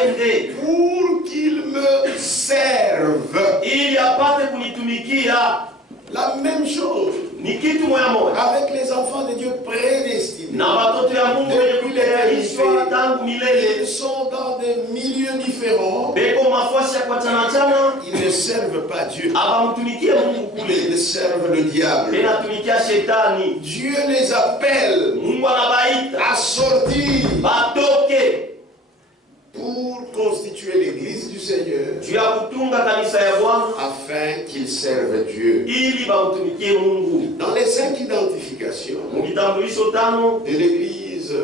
aende pour qu'il me serve. ili apate kunitumikia. La même chose Ni kitu moja moja avec les enfants de Dieu prédestinés. na watoto ya Mungu wenye kutayarishwa tangu milele. Ils sont dans des milieux différents. Beko mafasi ya kuachana-chana, Ils ne servent pas Dieu. abamtumikie Mungu kule, Ils servent le diable. benatumikia shetani. Dieu les appelle Mungu anabaita à sortir batoke pour constituer l'église du Seigneur juu ya kutunga kanisa ya Bwana afin qu'ils servent Dieu. ili bamtumikie Mungu. Dans les 5 identifications Mukitambulisho tano de l'église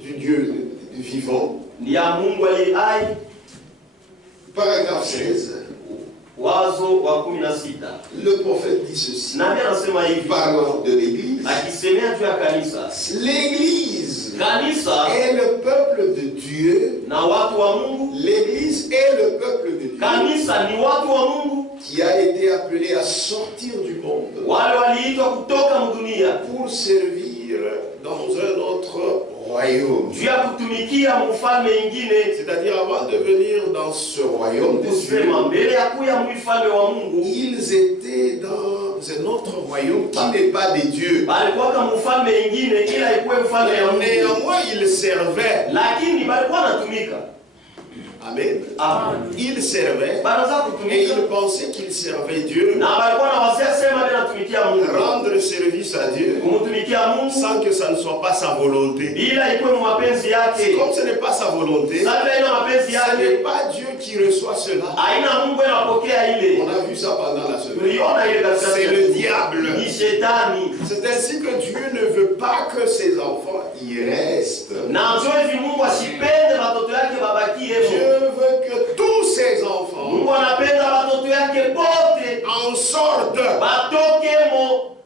du Dieu vivant, ni ya Mungu aliye hai. paragraphe 16, Wazo wa 16 le prophète dit ceci, nabii anasema hivi parlant de l'église. akisemea juu ya kanisa. L'église Kanisa est le peuple de Dieu. na watu wa Mungu, L'église est le peuple de Dieu kanisa ni watu wa Mungu qui a été appelé à sortir du monde wale waliitwa kutoka mdunia pour servir dans un autre royaume. juu ya kutumikia mfalme ingine, C'est-à-dire avant de venir dans ce royaume de Dieu, kusema mbele ya kuya mfalme wa Mungu ils étaient dans un autre royaume qui n'est pas des dieux. balikuwa kama mfalme ingine ila ikuwe mfalme ya Mungu, Néanmoins, ils servaient. lakini balikuwa natumika. Amen. Amen. Ils servaient Banaza et kutumika ils pensaient qu'ils servaient Dieu. na balikuwa na wasia sema bila tumikia Mungu, Rendre service à Dieu kumtumikia Mungu sans que ça ne soit pas sa volonté. bila ikuwe mapenzi yake. Comme ce n'est pas sa volonté, Sasa ina mapenzi ce yake, n'est pas Dieu qui reçoit cela. aina Mungu anapokea ile. On a vu ça pendant la semaine. Tuliona ile katika C'est le diable. ni shetani. C'est ainsi que Dieu ne veut pas que ses enfants y restent. Na njoo hivi Mungu asipende watoto yake babakie Dieu hivyo. veut que tous ses enfants Mungu anapenda watoto yake bote en sortent. batoke mo.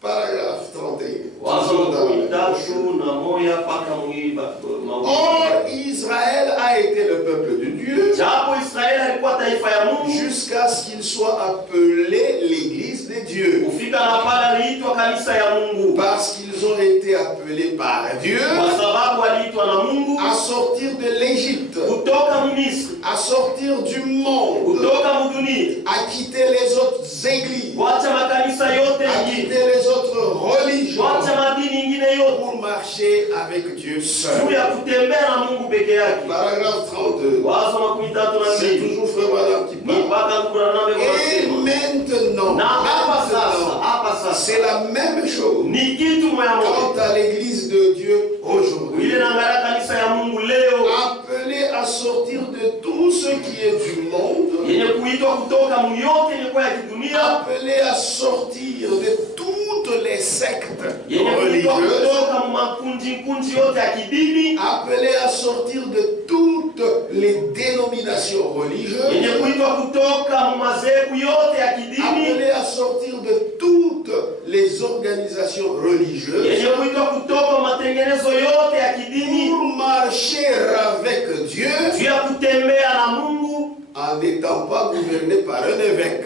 Paragraphe 31. Wazo makumi tatu na moja mpaka mwiba. Or, Israël a été le peuple de Dieu Japo Israeli alikuwa taifa ya Mungu jusqu'à ce qu'il soit appelé l'église de Dieu. kufika na pale aliitwa kanisa ya Mungu Parce qu'ils ont été appelés par Dieu kwa sababu aliitwa na Mungu à sortir de l'Égypte, kutoka Misri, à sortir du monde, kutoka mdunia, à quitter les autres églises, kuacha makanisa yote à ingine, quitter les autres religions kuacha madini ingine yote pour marcher avec Dieu juu seul. ya kutembea na Mungu peke yake. Paragraphe 32. Wazo makumi tatu na C'est mbili toujours Frère Madame qui ni parle. mpaka Kuranambe Et wanasema maintenant, na hapa sasa c'est la même chose ni kitu moya moja quant à l'église de Dieu aujourd'hui. ile naangalia kanisa ya Mungu leo Appelé à sortir de tout ce qui est du monde, yenye kuitwa kutoka yote yenye kuwa ya kidunia, appelé à sortir de toutes les sectes yenye kuitwa religieuses, kutoka makundi yote ya kidini, appelé à sortir de toutes les dénominations religieuses, yenye kuitwa kutoka mazehebu yote ya kidini, appelé à sortir de toutes les organisations religieuses yenye kuitwa kutoka matengenezo yote ya kidini pour marcher avec Dieu juu ya kutembea na Mungu, en n'étant pas gouverné par un évêque,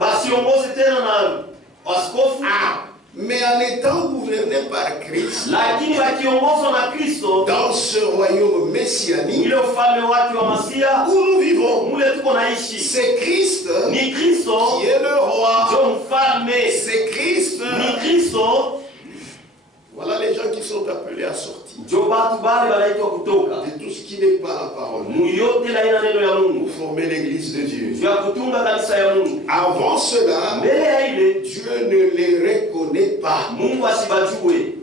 basiongoze tena na askofu, mais en étant gouverné par Christ lakini wakiongozwa na Kristo dans ce royaume messianique ile ufalme wake wa Masia où nous vivons. mule tuko naishi. C'est Christ Ni Kristo qui est le roi. ndio mfalme, C'est Christ. ni Kristo Voilà les gens qui sont appelés à sortir ndio batu bale banaitwa kutoka de tout ce qui n'est pas la parole muyote la ina neno ya pour Mungu former l'église de Dieu. juu ya kutunga kanisa ya Mungu. Avant cela, Mbele ya ile Dieu ne les reconnaît pas. Mungu asibajue.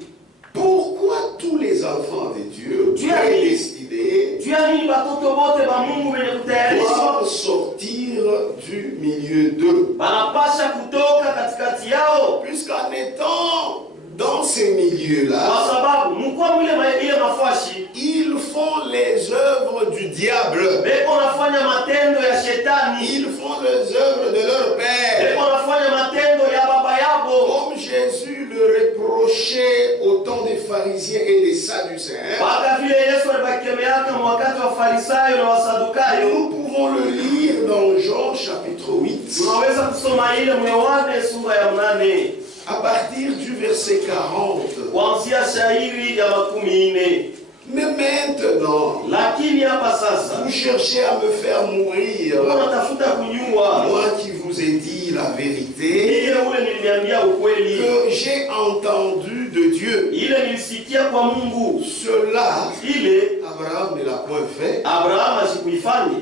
Pourquoi tous les enfants de Dieu prédestinés Juu ya nini batoto bote ba Mungu wenye kutayarishwa doivent sortir du milieu d'eux? banapasha kutoka katikati yao, Puisqu'en étant dans ces milieux-là, kwa sababu mkuwa mwile ile mafashi ils font les œuvres du diable. beko nafanya matendo ya shetani, Ils font les œuvres de leur père. beko nafanya matendo ya baba yabo, Comme Jésus le reprochait au temps des pharisiens et des sadducéens, mpaka vile Yesu alibakemeaka wakati wa Farisayo na Wasadukayo. nous pouvons le lire dans Jean chapitre 8, Tunaweza kusoma ile Yohane sura ya 8 à partir du verset 40. kuanzia shairi ya 40. Mais maintenant, Lakini hapa sasa vous cherchez à me faire mourir. unatafuta kunyua. Moi qui vous ai dit la vérité, Ile ule niliambia ukweli. que j'ai entendu de Dieu. Ile nilisikia kwa Mungu. Cela, Ile Abraham ne l'a point fait. Abraham asikuifanye.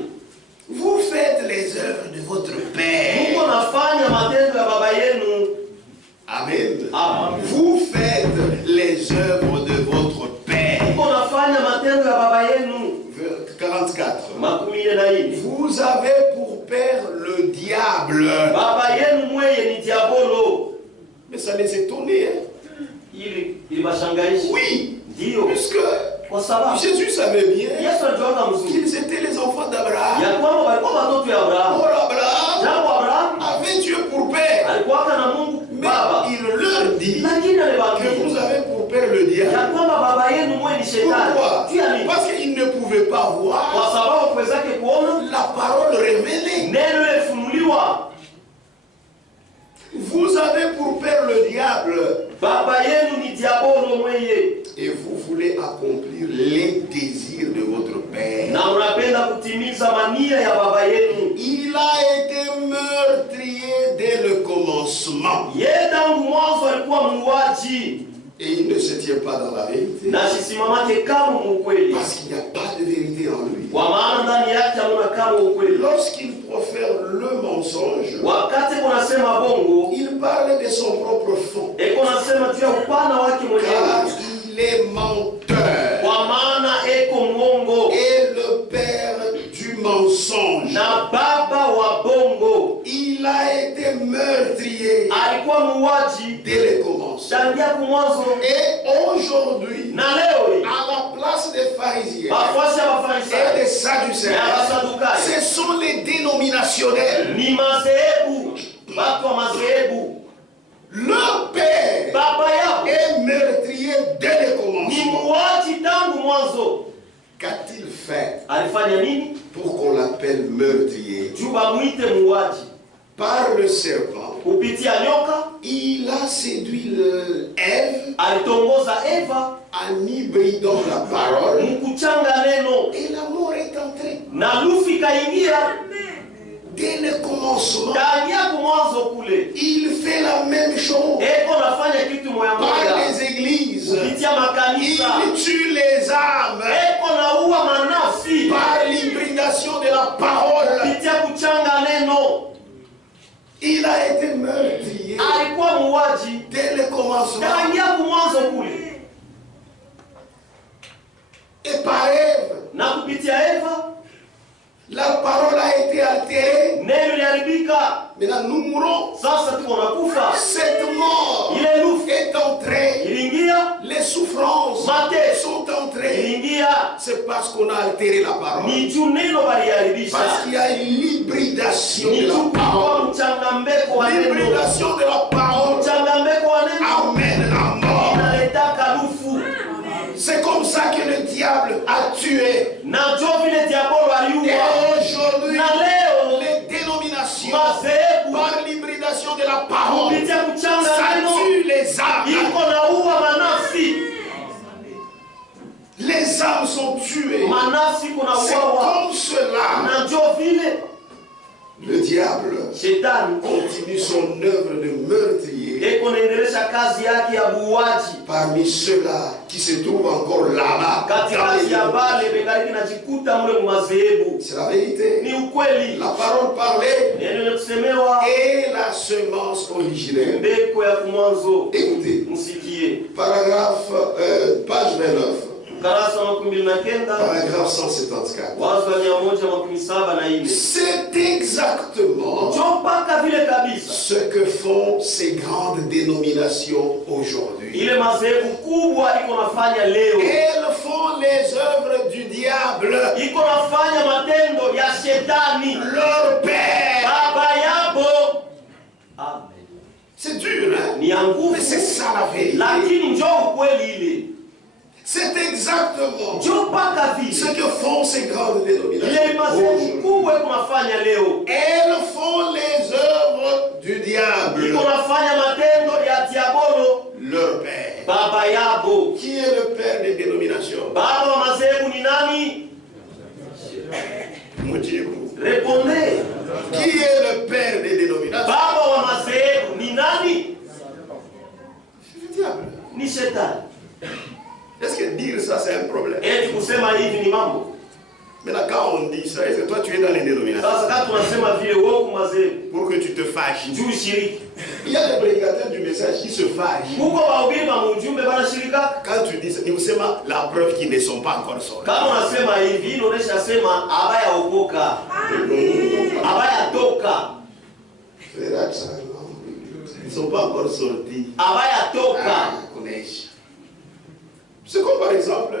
Vous faites les œuvres de votre père. Mungu anafanya matendo ya baba yenu. Amen. Amen. Vous faites les œuvres de votre père. Mungu anafanya matendo ya baba yenu. 44. Vous avez pour père le diable. Baba yenu mweye ni diabolo. Mais ça les étonnait. Ili bashangaisha. Oui. Ndio. Puisque Kwa sababu Jésus savait bien Yesu alijuaga mzuri qu'ils étaient les enfants d'Abraham. ya kwamba walikuwa watoto ya Abrahamu. Or Abraham Jambo Abrahamu avait Dieu pour père. alikuwa na Mungu Mais baba. il leur dit Lakini que aliwaambia vous avez pour père le ya diable. kwamba baba yenu mwe ni shetani. Pourquoi? Juu ya nini? Parce qu'ils ne pouvaient pas Kwa voir sababu kuwezake kuona la parole révélée. neno lifunuliwa. Vous avez pour père le diable. Baba yenu ni diabolo mweye. Et vous voulez accomplir les désirs de votre père. Na unapenda kutimiza mania ya baba yenu. Il a été meurtrier dès le commencement. Yeye tangu mwanzo alikuwa muuaji. Et il ne se tient pas dans la vérité. Na sisimamake kama ukweli. Parce qu'il n'y a pas de vérité en lui. Kwa maana ndani yake hamuna kama ukweli. Lorsqu'il profère le mensonge, Wakati kunasema bongo, il parle de son propre fond. eko nasema juu ya upana wake Car mwenyewe. il est menteur. Kwa maana eko mwongo Et le père du mensonge. na baba wa bongo. Il a été meurtrier Alikuwa muuaji dès le commencement. tangia kumwanzo. Et aujourd'hui, Na leo hii à la place des pharisiens wafuasi wa et Mafarisayo des sadducéens, na Wasadukayo ce sont les dénominationnels. ni madhehebu, watu wa madhehebu. Le père Baba yao est meurtrier dès le ni commencement. muuaji tangu mwanzo. Qu'a-t-il fait Alifanya nini pour qu'on l'appelle meurtrier? juu bamwite muuaji? Par le serpent, Kupitia nyoka il a séduit Ève alitongoza Eva en hybridant la parole. mkuchanga neno Et la mort est entrée na lufi kaingia dès le commencement. tangia kumwanzo kule. Il fait la même chose Eko nafanya kitu moya par moya les églises. kupitia makanisa. Il tue les âmes Eko naua manafsi par l'hybridation de la parole. kupitia kuchanga neno. Il a été meurtrier Alikuwa muuaji dès le commencement. tangia kumwanzo kule, Et par Ève, na kupitia Eva la parole a été altérée. neno liharibika. Maintenant, nous mourons. Sasa tuko nakufa. Cette mort Ile lufi est entrée. iliingia, Les souffrances mateso sont entrées. iliingia, C'est parce qu'on a altéré la parole. ni juu neno baliharibisha, Parce qu'il y a une hybridation ni de juu la parole. kwa mchangambeko wa neno. L'hybridation de la parole Mchangambeko wa neno amène la mort. inaletaka lufu. C'est comme ça que le diable a tué. Na jo vile diabolo Et aliua. aujourd'hui, Na leo les dénominations, madhehebu par l'hybridation de la parole, kupitia kuchanga ça neno tue les âmes. iko naua manafsi. Les âmes sont tuées. Manafsi iko C'est nauawa. comme cela. Na jo vile Le diable shetani continue son œuvre de meurtrier eko naendelesha kazi yake ya buuaji parmi ceux-là qui se trouvent encore là-bas. dans katikati les ya églises. bale bengaliki najikuta mule mu madhehebu. C'est la vérité. Ni ukweli, La parole parlée neno likusemewa est la semence originelle. mbeko ya kumwanzo. Écoutez, Msikie paragraphe, page 29, ukarasa wa 19 paragraphe 174. wazo wa 174. C'est exactement Jo mpaka vile kabisa ce que font ces grandes dénominations aujourd'hui. ile madhehebu kubwa iko nafanya leo, Elles font les œuvres du diable, iko nafanya matendo ya shetani leur père. baba yabo. Amen. C'est dur, hein? Ni ya nguvu, Mais c'est ça la vérité. lakini njo ukweli ile. C'est exactement Jo mpaka ce vile que font ces grandes ile dénominations madhehebu aujourd'hui. kubwa iko nafanya leo, Elles font les œuvres du diable, iko nafanya matendo ya diabolo leur père. Baba yabo. Qui est le père des dénominations? Baba wa madhehebu ni nani? Répondez. Qui est le père des dénominations? Baba wa madhehebu ni nani? Le diable. Ni shetani. Est-ce que dire ça c'est un problème? Eti kusema hivi ni mambo. Maintenant quand on dit ça, est-ce que toi tu es dans les dénominations? Sasa kama tunasema vile wewe madhehebu pour que tu te fâches. juu shiriki. Il y a des prédicateurs du message qui se fâchent. Huko wahubiri wa mjumbe bana shirika. Quand tu dis ça, nous sommes la preuve qu'ils ne sont pas encore sortis. Kama unasema hivi inaonyesha sema abaya okoka. Abaya toka. Ils ne sont pas encore sortis. Abaya toka. C'est comme par exemple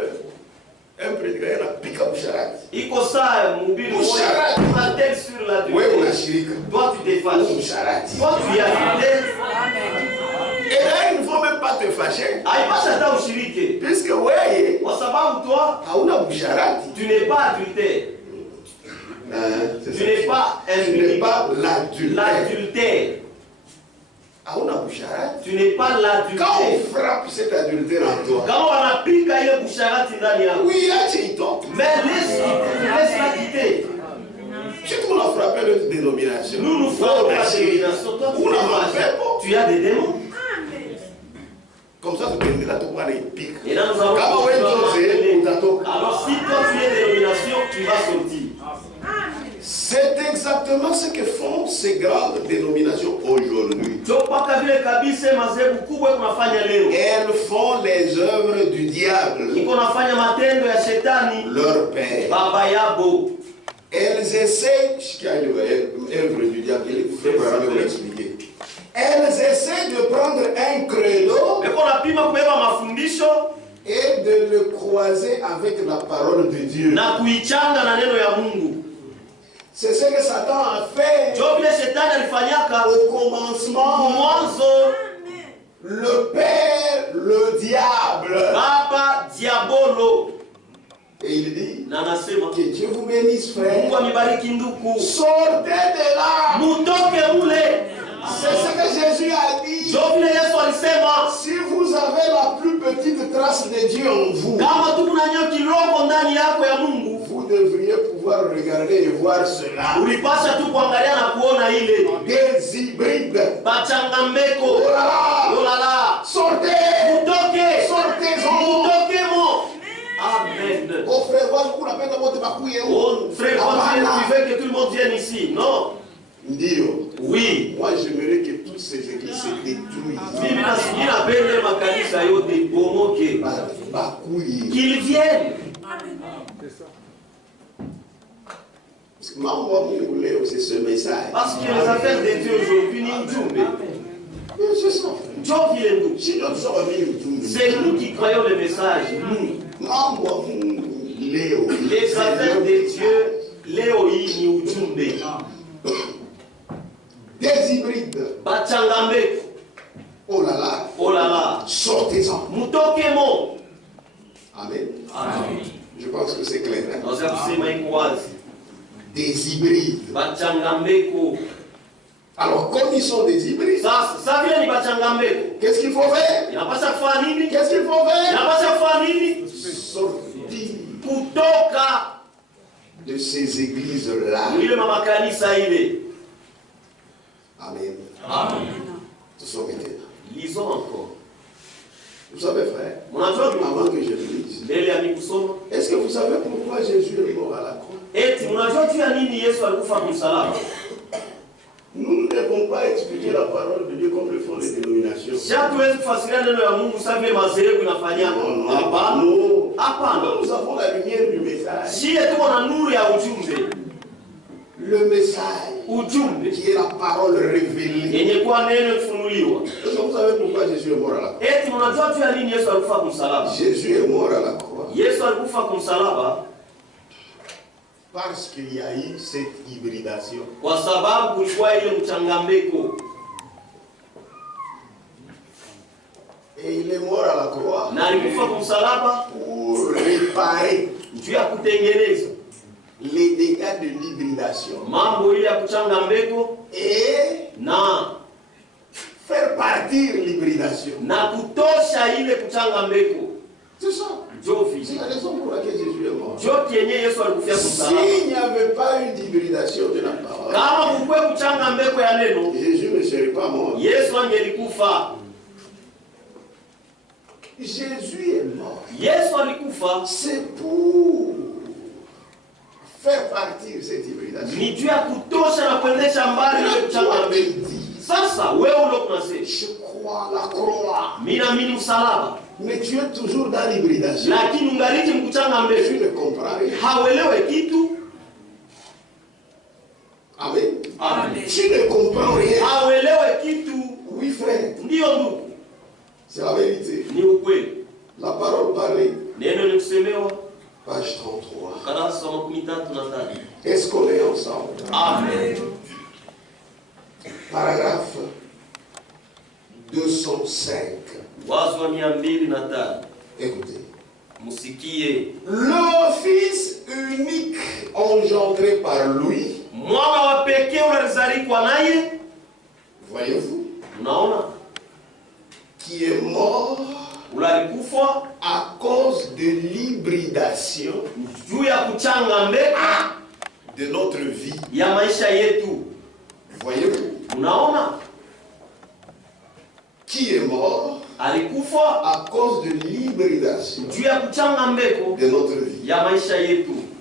un prédicateur a piqué au charat. Iko saa mhubiri mmoja una texte sur la Bible. Wewe unashirika. Toi tu te fâches. Toi tu y as fidèle. Et là, il ne faut même pas te fâcher. Haipasha hata ushirike. Puisque wewe Kwa sababu toi hauna busharati. tu n'es pas adultère. Tu n'es pas Tu n'es pas l'adultère. l'adultère. Hauna busharati. Tu n'es pas Quand l'adultère. on frappe cet adultère en toi, Kama wanapika ile busharati ndani yako. oui, là tu tombes. Mais laisse-la quitter. Si tout le monde a frappé notre dénomination, Nous frappons la dénomination. Toi Vous n'en faites pas. tu as des démons. Comme ça, tu peux là, tu vois les pics. Et là nous allons. Quand on est dans Alors si toi tu es dénomination, tu vas sortir. c'est exactement ce que font ces grandes dénominations aujourd'hui. Elles font les œuvres du diable, leur père. Elles essaient, œuvre du diable, elles essaient de prendre un credo et de le croiser avec la parole de Dieu. C'est ce que Satan a fait au commencement. Le père, le diable. Et il dit que Dieu vous bénisse, frère. Sortez de là. C'est ce que Jésus a dit. Si vous avez la plus petite trace de Dieu en vous, vous devriez pouvoir regarder et voir cela. Des hybrides. Oh là là. Sortez. Sortez-en. Amen. Oh frère, Oh frère, tu veux que tout le monde vienne ici? Non. Dio. Oui. Moi j'aimerais que toutes ces églises se détruisent. Qu'ils viennent. C'est ce message. Parce que les affaires de Dieu aujourd'hui n'y jouent. C'est nous qui croyons le message. Nous. Les affaires de Dieu, Léo y Ujumbe. Des hybrides. Bachangambe. Oh là là. Oh là là. Sortez-en. Mutokemo. Amen. Amen. Je pense que c'est clair. Hein? Des hybrides. Bachangambeko. Alors, comme ils sont des hybrides, qu'est-ce qu'il faut faire? Qu'est-ce qu'il faut faire? Sortir de ces églises-là. Amen. Amen. Ce sont maintenant. Lisons encore. Vous savez, frère, avant que je lise, est-ce que vous savez pourquoi Jésus est mort à la croix? Nous ne devons pas expliquer la parole de Dieu comme le font les dénominations. Non. Nous avons la lumière du message. Le message qui est la parole révélée. Est-ce que vous savez pourquoi Jésus est mort à la croix? Jésus est mort à la croix parce qu'il y a eu cette hybridation. Et il est mort à la croix pour réparer les dégâts de l'hybridation et faire faire partir l'hybridation. Na kutosha ile kuchanga mbeko. C'est ça. C'est la raison pour laquelle Jésus est mort. S'il n'y avait pas eu d'hybridation de la parole, Jésus ne serait pas mort. Jésus est mort. C'est pour faire partir cette hybridation. Je crois la croix. Mais tu es toujours dans l'hybridation. Tu ne comprends rien. Amen. Tu ne comprends rien. Oui, frère. C'est la vérité. La parole parlée. Page 33. Est-ce qu'on est ensemble? Amen. Paragraphe 205. Écoutez. Le Fils unique engendré par lui. Voyez-vous? Qui est mort à cause de l'hybridation de notre vie. Voyez-vous? Qui est mort à cause de l'hybridation de notre vie.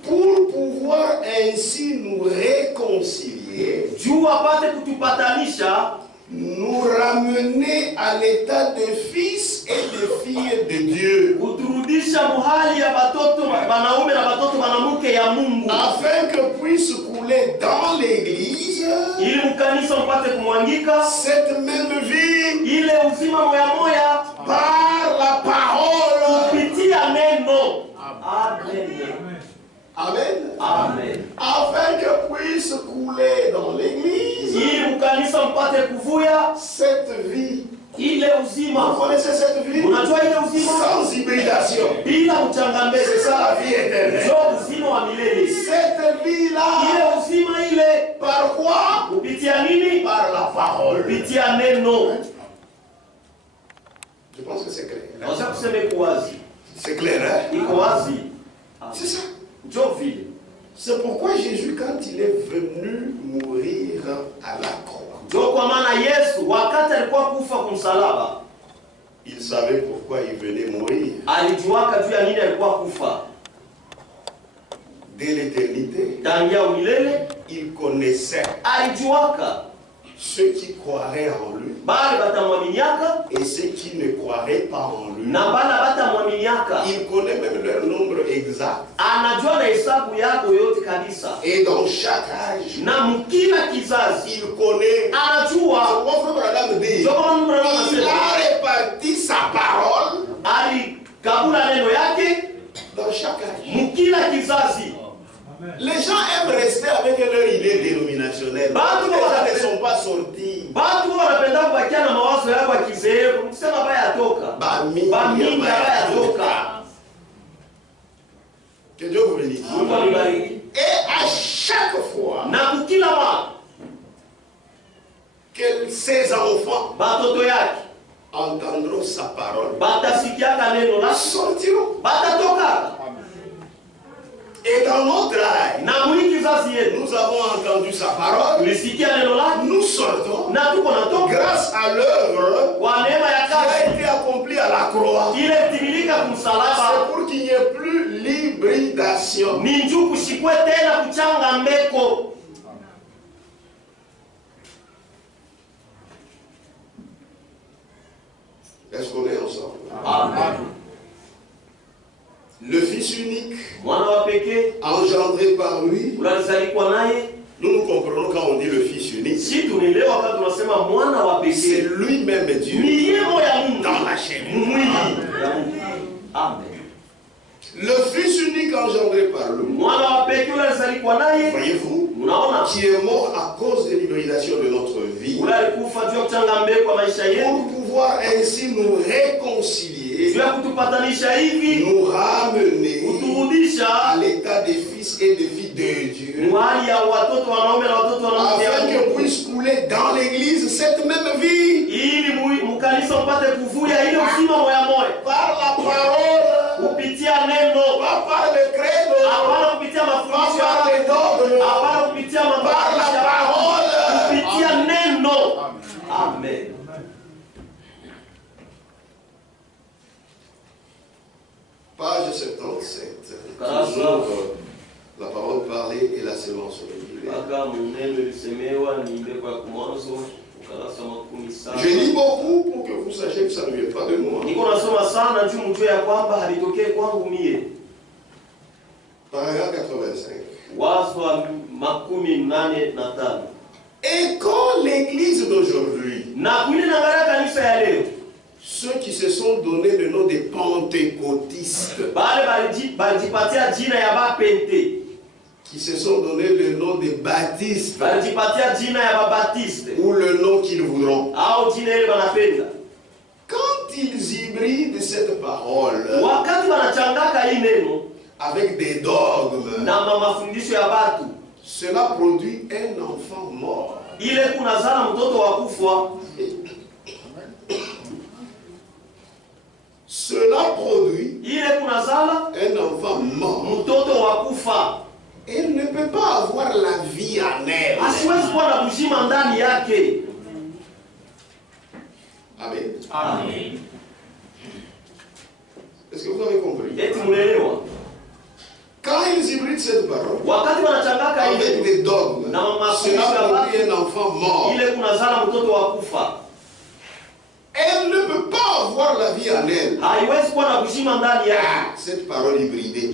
Pour pouvoir ainsi nous réconcilier, nous ramener à l'état de fils et de filles de Dieu, afin que puisse couler dans l'église cette même vie par la parole. Amen. Amen. Afin que puisse couler dans l'église cette vie. Vous connaissez cette vie? Sans hybridation. C'est ça la vie éternelle. Cette vie-là. Par quoi? Par la parole. Je pense que c'est clair. C'est clair, hein? C'est ça. C'est pourquoi Jésus, quand il est venu mourir à la croix, il savait pourquoi il venait mourir. Dès l'éternité, il connaissait ceux qui croiraient en lui et ceux qui ne croiraient pas en lui. Il connaît même leur nombre exact. Et dans chaque âge, il connaît. Il a réparti sa parole dans chaque âge. Les gens aiment rester avec leur idée dénominationnelle. Les gens ne sont pas sortis. Que Dieu vous bénisse. Et à chaque fois que ses enfants entendront sa parole, sortiront. Et dans notre âge, nous avons entendu sa parole, nous sortons grâce à l'œuvre qui a été accomplie à la croix. C'est pour qu'il n'y ait plus l'hybridation. Est-ce qu'on est ensemble? Amen. Le Fils unique, engendré par lui, nous comprenons quand on dit le Fils unique. C'est lui-même Dieu dans la chair. Amen. Le Fils unique engendré par lui, voyez-vous, qui est mort à cause de l'hybridation de notre vie, pour pouvoir ainsi nous réconcilier, nous ramener à l'état des fils et des filles de Dieu, afin que puisse couler dans l'église cette même vie par la parole, pas par le credo, pas par les dogmes, par la parole. Amen. Page 77. Toujours la parole parlée et la sémence révélée. Je lis beaucoup pour que vous sachiez que ça ne vient pas de moi. Paragraphe 85. Et quand l'église d'aujourd'hui, ceux qui se sont donné le nom de pentecôtistes, qui se sont donné le nom de baptistes, ou le nom qu'ils voudront, quand ils hybrident cette parole avec des dogmes, cela produit un enfant mort. Cela produit un enfant mort. Elle ne peut pas avoir la vie en elle. Amen. Amen. Est-ce que vous avez compris? Quand ils hybrident cette parole avec des dogmes, cela produit un enfant mort. Elle ne peut pas avoir la vie en elle. Cette parole hybridée,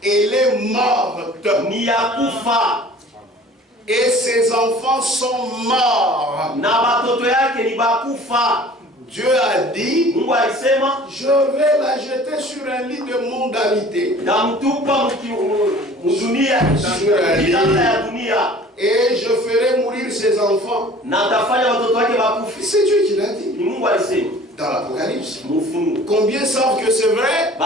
elle est morte. Et ses enfants sont morts. Dieu a dit, je vais la jeter sur un lit de mondanité. Et je ferai mourir ses enfants. C'est Dieu qui l'a dit. Dans l'Apocalypse. Combien savent que c'est vrai?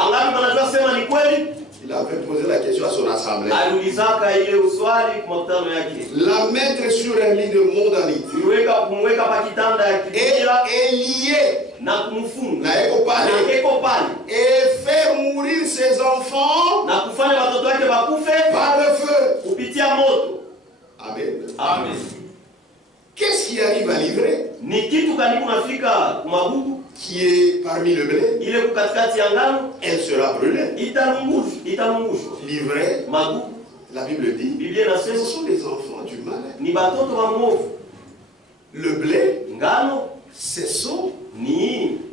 Il avait posé la question à son assemblée. La mettre sur un lit de mondanité et lier et faire mourir ses enfants par le feu. Amen. Amen. Qu'est-ce qui arrive à livrer? Qui est parmi le blé, elle sera brûlée. Livrée, la Bible dit, ce sont les enfants du mal. Le blé, ce sont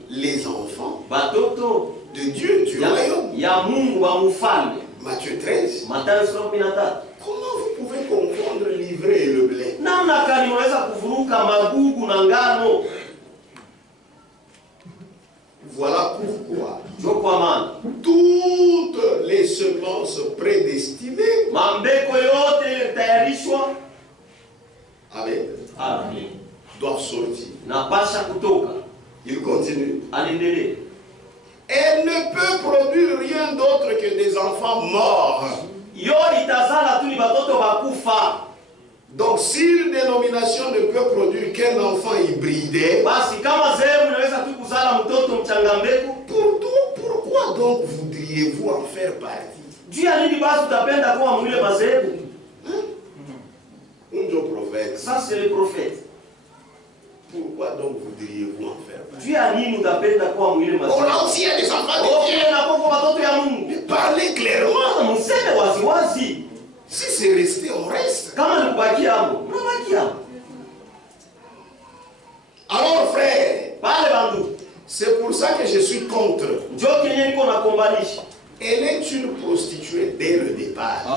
les enfants de Dieu, du royaume. Matthieu 13. Comment vous pouvez confondre l'ivraie et le blé? Voilà pourquoi toutes les semences prédestinées doivent sortir. Il continue. Elle ne peut produire rien d'autre que des enfants morts. Donc si une dénomination ne peut produire qu'un enfant hybridé, pourquoi donc voudriez-vous en faire partie? Un prophète. Ça c'est le prophète. Pourquoi donc voudriez-vous en faire partie? Oh là aussi il y a des enfants de Dieu. Parlez clairement. Si c'est resté, on reste. Alors frère, c'est pour ça que je suis contre. Elle est une prostituée dès le départ.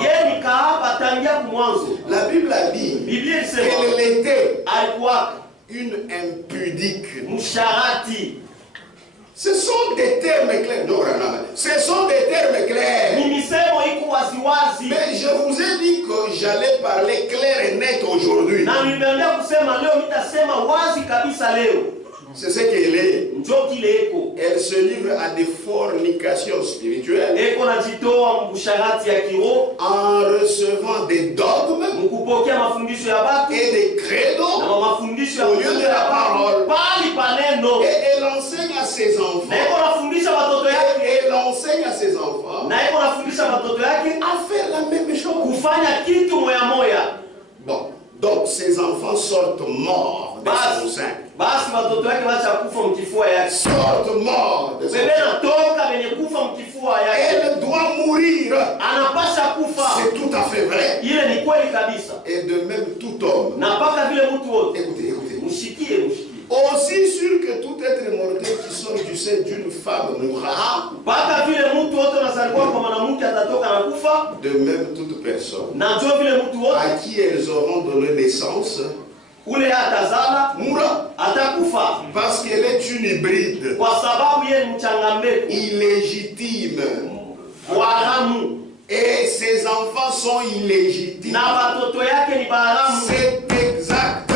La Bible a dit qu'elle était une impudique. Ce sont des termes clairs. Non, ce sont des termes clairs. Mais je vous ai dit que j'allais parler clair et net aujourd'hui. C'est ce qu'elle est. Elle se livre à des fornications spirituelles en recevant des dogmes et des credos au lieu de la parole. Et elle enseigne à ses enfants. Et elle enseigne à ses enfants à faire la même chose. Bon, donc ses enfants sortent morts de son sein. Sortent morts de son sein. Elle doit mourir. C'est tout à fait vrai. Et de même tout homme. Écoutez. Aussi sûr que tout être mortel qui sort du sein d'une femme mourra, de même toute personne à qui elles auront donné naissance mourra, parce qu'elle est une hybride, illégitime, et ses enfants sont illégitimes. C'est exact.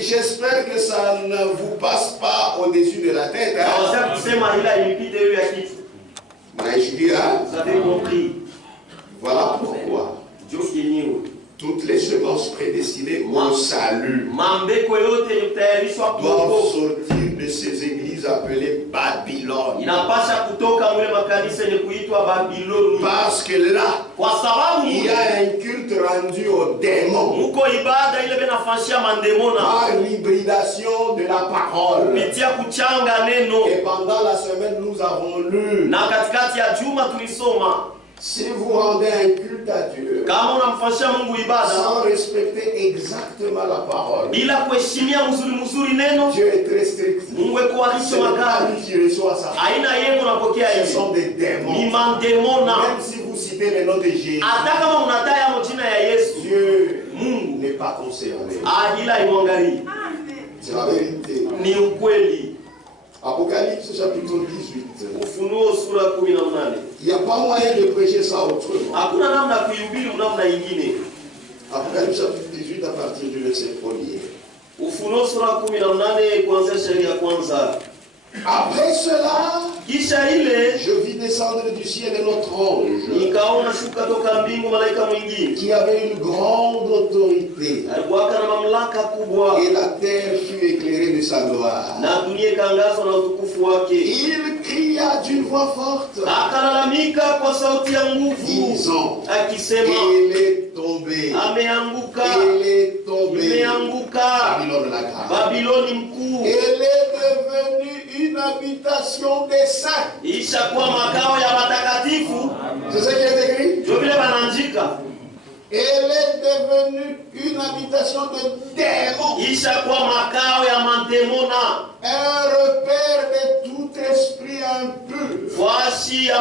J'espère que ça ne vous passe pas au-dessus de la tête. Vous avez compris. Voilà pourquoi toutes les semences prédestinées au salut doivent sortir de ces églises appelées Babylone. Parce que là, il y a un culte rendu aux démons par l'hybridation de la parole. Et pendant la semaine, nous avons lu. Si vous rendez un culte à Dieu sans respecter exactement la parole, Dieu est très strict. C'est pas lui qui reçoit ça. Ce sont des démons. Même si vous citez le nom de Jésus, Dieu n'est pas concerné. C'est la vérité. Apocalypse chapitre 18. Il n'y a pas moyen de prêcher ça autrement. Apocalypse chapitre 18 à partir du verset 1er. Après cela, je vis descendre du ciel un autre ange qui avait une grande autorité, et la terre fut éclairée de sa gloire. Il cria d'une voix forte, disant, il est tombé, il est tombé, Babylone la grande. Elle est devenue une habitation des saints. C'est ce qui est écrit. Elle est devenue une habitation de démons. Un repère de tout esprit impur. Voici le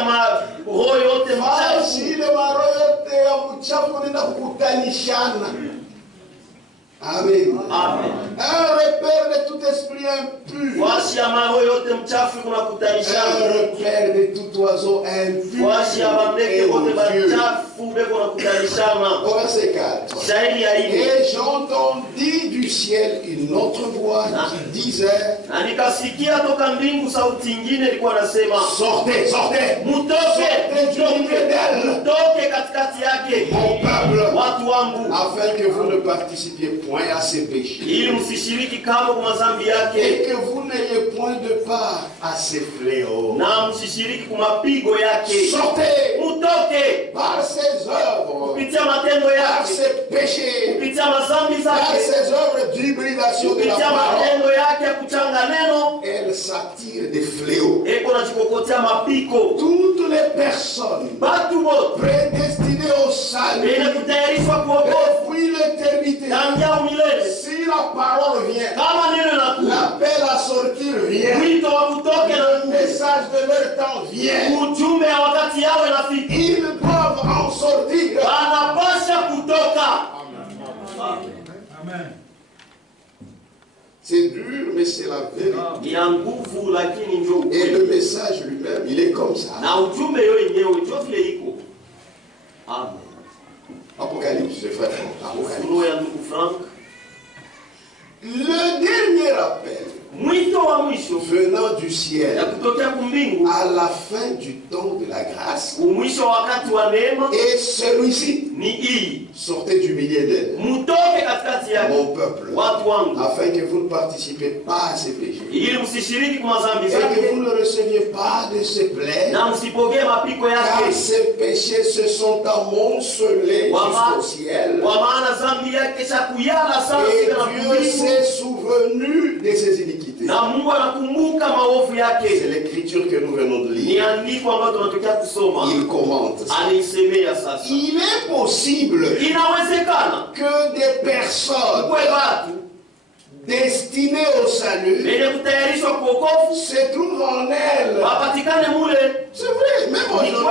maroyote ya mchafu nenda kukutanishana. Amen. Amen. Un repère de tout esprit impur. Un repère de tout oiseau impur. Au verset 4. Et j'entendis du ciel une autre voix qui disait, sortez, sortez, sortez du milieu d'elle, mon peuple, afin que vous ne participiez point à ses péchés, et que vous n'ayez point de part à ses fléaux. Sortez par ses œuvres, par ses péchés, par ses œuvres d'hybridation de la parole. Elle s'attire des fléaux. Toutes les personnes prédestinées au salut depuis l'éternité, si la parole vient, l'appel à sortir vient, le message de leur temps vient, ils doivent en sortir. Amen. C'est dur, mais c'est la vérité. Et le message lui-même, il est comme ça. Amen. Apocalypse, c'est frère. Apocalypse. Le dernier venant du ciel à la fin du temps de la grâce, et celui-ci sortez du milieu d'elle, mon peuple, afin que vous ne participez pas à ces péchés et que vous ne receviez pas de ses plaies, car ces péchés se sont amoncelés jusqu'au ciel, et Dieu s'est souvenu de ses iniquités. C'est l'écriture que nous venons de lire. Il commente ça. Il est possible que des personnes destinées au salut se trouvent en elles. C'est vrai, même aujourd'hui,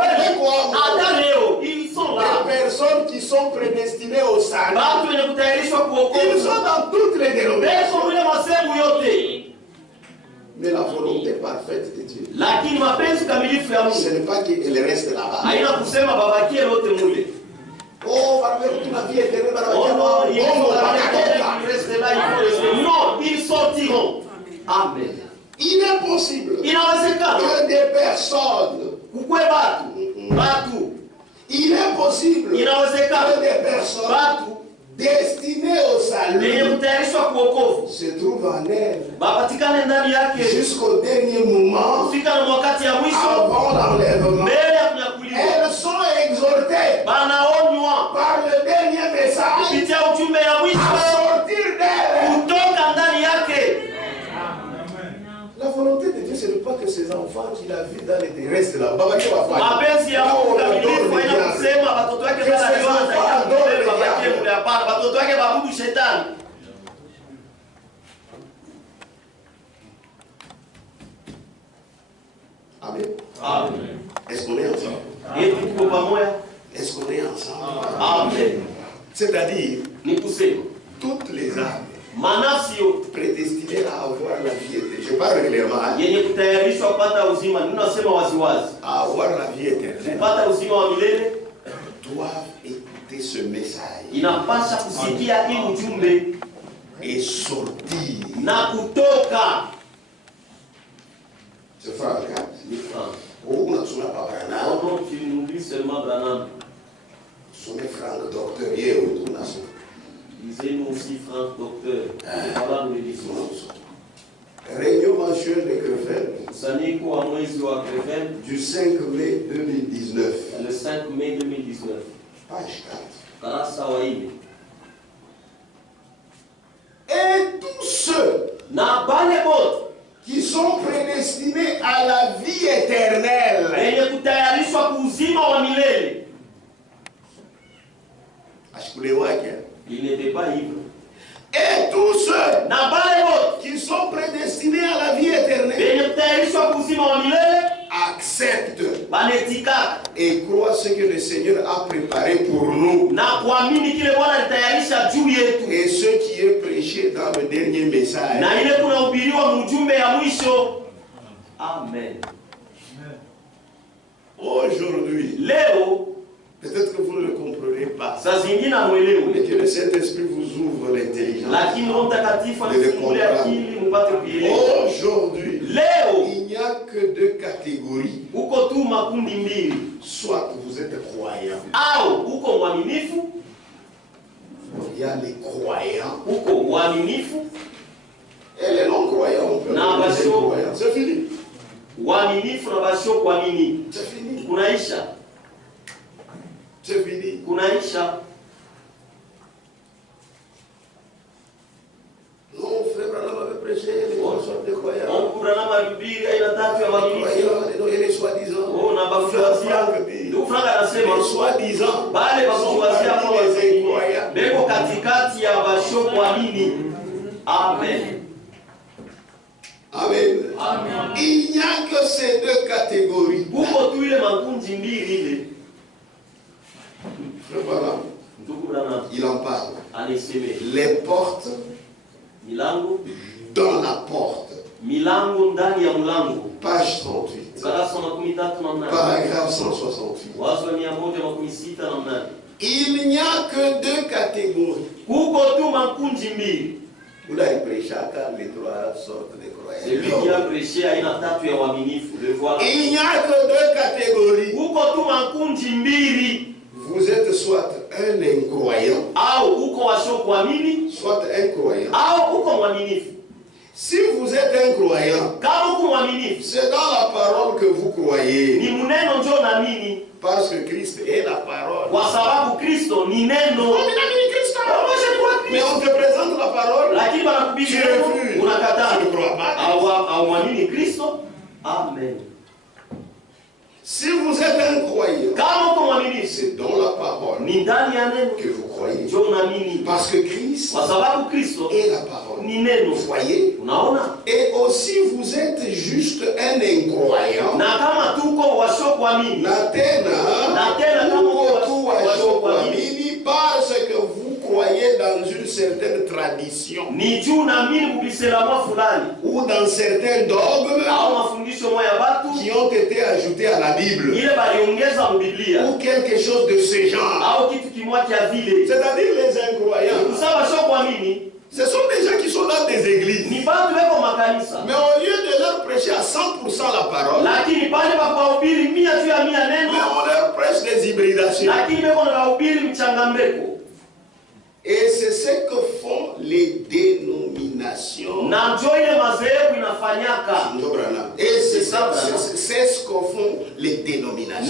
des personnes qui sont prédestinées au salut, ils sont dans toutes les dénominations. Mais la volonté parfaite de Dieu, ce n'est pas qu'elle reste là-bas. Oh, toute la vie éternelle, non, ils sortiront. Amen. Il est possible que des personnes, il est possible que des personnes destinées au salut se trouvent en elle jusqu'au dernier moment avant l'enlèvement. Elles sont exhortées par le dernier message à sortir d'elle. La volonté de Dieu, ce n'est pas que ses enfants qu'il a vus dans les restent là. Amen. Amen. Est-ce qu'on est ensemble? Est-ce qu'on est ensemble? Amen. C'est-à-dire, toutes les âmes prédestinées à avoir la vie éternelle. Je parle clairement. À avoir la vie éternelle doivent écouter ce message et sortir. C'est frère, regarde. Oh, on a tout là-bas. Non, tu nous dis seulement Branham. Son frère docteur, hier ou tout là. Disez-nous aussi Franck docteur. Voilà nous les disons. Réunion mensuelle de Crefeld du 5 mai 2019. Le 5 mai 2019. Page 4. Et tous ceux qui sont prédestinés à la vie éternelle, il n'était pas ivre. Et tous ceux qui sont prédestinés à la vie éternelle acceptent et croient ce que le Seigneur a préparé pour nous et ce qui est prêché dans le dernier message. Amen. Aujourd'hui, peut-être que vous ne le comprenez pas, mais que le Saint-Esprit vous ouvre l'intelligence de le comprendre. Aujourd'hui, il n'y a que deux catégories. Soit vous êtes croyant, il y a les croyants et les non-croyants. C'est fini. C'est fini. C'est fini. Non, frère Branham avait prêché les sortes de croyants. Et les soi-disant. Les soi-disant. Amen. Amen. Il n'y a que ces deux catégories. Frère Branham, il en parle. Les portes dans la porte. Page 38. Paragraphe 168. Il n'y a que deux catégories. Celui qui a prêché à une attaque ya uaminifu. Le voilà. Il n'y a que deux catégories. Uko tu makundi mbili. Vous êtes soit un incroyant, au uko wasio kuamini, soit un croyant. Au uko mwaminifu. Si vous êtes un croyant, c'est dans la parole que vous croyez. Parce que Christ est la parole. Mais on te présente la parole, tu refuses, tu ne crois pas. Amen. Si vous êtes un croyant, c'est dans la parole que vous croyez. Parce que Christ est la parole. Vous voyez? Et aussi vous êtes juste un incroyant. Parce que vous croyez dans une certaine tradition ou dans certains dogmes qui ont été ajoutés à la Bible ou quelque chose de ce genre. C'est-à-dire les incroyants, ce sont des gens qui sont dans des églises, mais au lieu de leur prêcher à 100% la parole, mais on leur prêche des hybridations. Et c'est ce que font les dénominations. Et c'est ce que font les dénominations.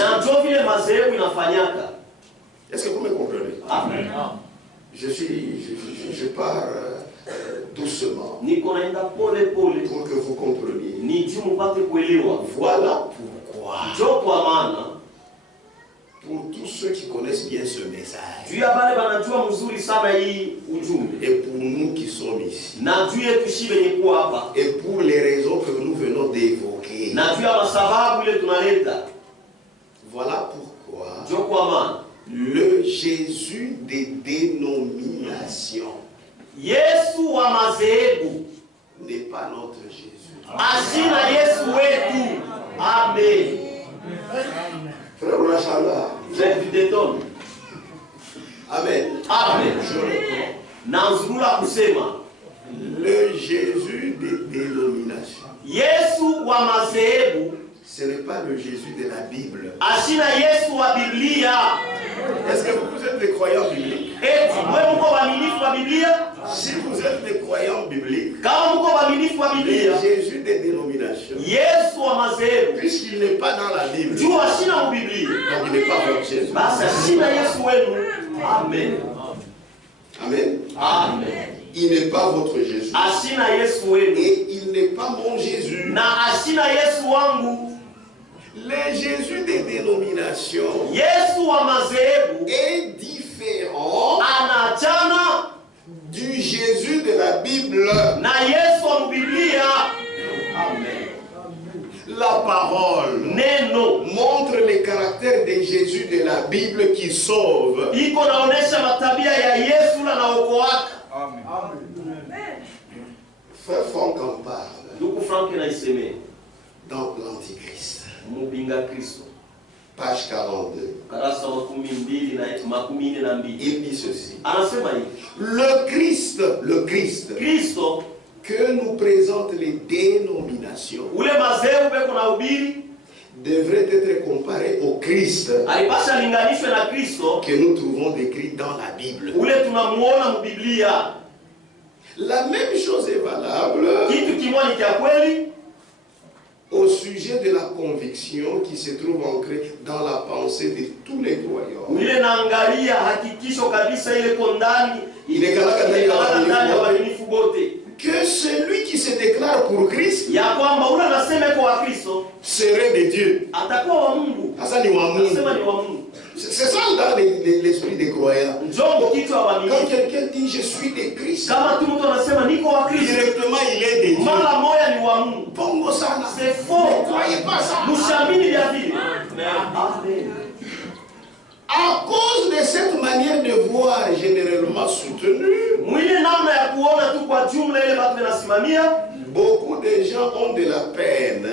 Est-ce que vous me comprenez? Amen. Je pars doucement pour que vous compreniez. Voilà pourquoi, pour tous ceux qui connaissent bien ce message, et pour nous qui sommes ici, et pour les raisons que nous venons d'évoquer, voilà pourquoi le Jésus des dénominations n'est pas notre Jésus. Amen. Frère Rachala. Amen. Amen. Le Jésus des dénominations, ce n'est pas le Jésus de la Bible. Est-ce que vous êtes des croyants bibliques? Si vous êtes des croyants bibliques, le Jésus des dénominations, puisqu'il n'est pas dans la Bible, donc il n'est pas votre Jésus. Amen. Amen. Amen. Il n'est pas votre Jésus. Et il n'est pas mon Jésus. Le Jésus des dénominations est différent du Jésus de la Bible. La parole montre les caractères de Jésus de la Bible qui sauve. Frère Franck en parle dans l'Antichrist. Page 42. Il dit ceci. Le Christ que nous présentent les dénominations devrait être comparé au Christ que nous trouvons décrit dans la Bible. La même chose est valable au sujet de la conviction qui se trouve ancrée dans la pensée de tous les croyants. Que celui qui se déclare pour Christ serait de Dieu. C'est ça dans l'esprit des croyants. Quand quelqu'un dit je suis de Christ, directement il est de Dieu. Pongo sana. C'est faux. Ne croyez pas ça. À cause de cette manière de voir généralement soutenue, beaucoup de gens ont de la peine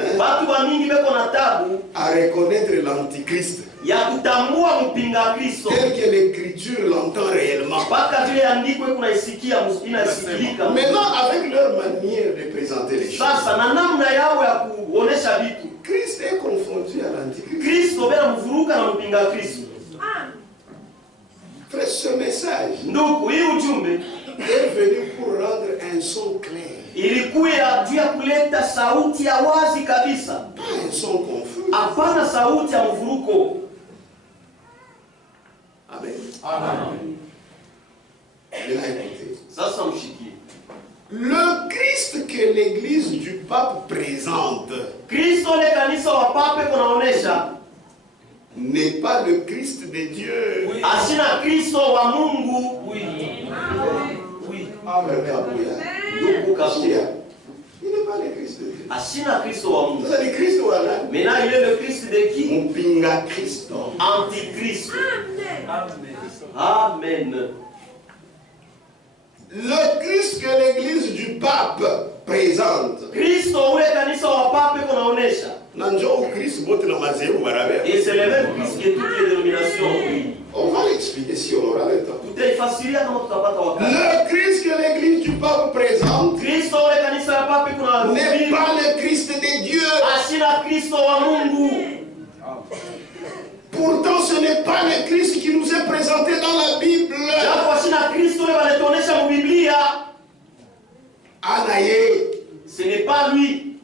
à reconnaître l'Antichrist. ya kutambua mpinga Kristo tel que l'écriture l'entend réellement. Mpaka vile andiko kunaisikia inasikilika. Maintenant, avec leur manière de présenter les choses, sasa na namna yao ya kuonesha vitu, Christ est confondu à l'antichrist. Kristo bela mvuruka na mpinga Kristo. Frère, ce message ndugu, hii ujumbe est venu pour rendre un son clair. Ilikuwa juu ya kuleta sauti ya wazi kabisa. Pas un son confus. Hapana sauti ya mvuruko. Amen. Amen. Sasa mshikie. Le Christ que l'église du pape présente, Kristo le kanisa wa pape kunaonesha, n'est pas le Christ de Dieu. Oui. Asina Kristo wa Mungu. Oui. Oui. Amen. Ndugu Kabuya. Il n'est pas le Christ de Dieu. Asina Kristo wa Mungu. C'est le Christ ou Allah? Maintenant il est le Christ de qui? Mpinga Christ. Antichrist. Amen. Amen. Le Christ que l'église du pape présente. Kristo ule kanisa wa pape kunaonesha. Et c'est le même Christ qui est toutes les dénominations. On va l'expliquer si on aura le temps. Le Christ que l'église du pape présente n'est pas le Christ de Dieu. Pourtant, ce n'est pas le Christ qui nous est présenté dans la Bible. Anaïe. Ce n'est pas lui.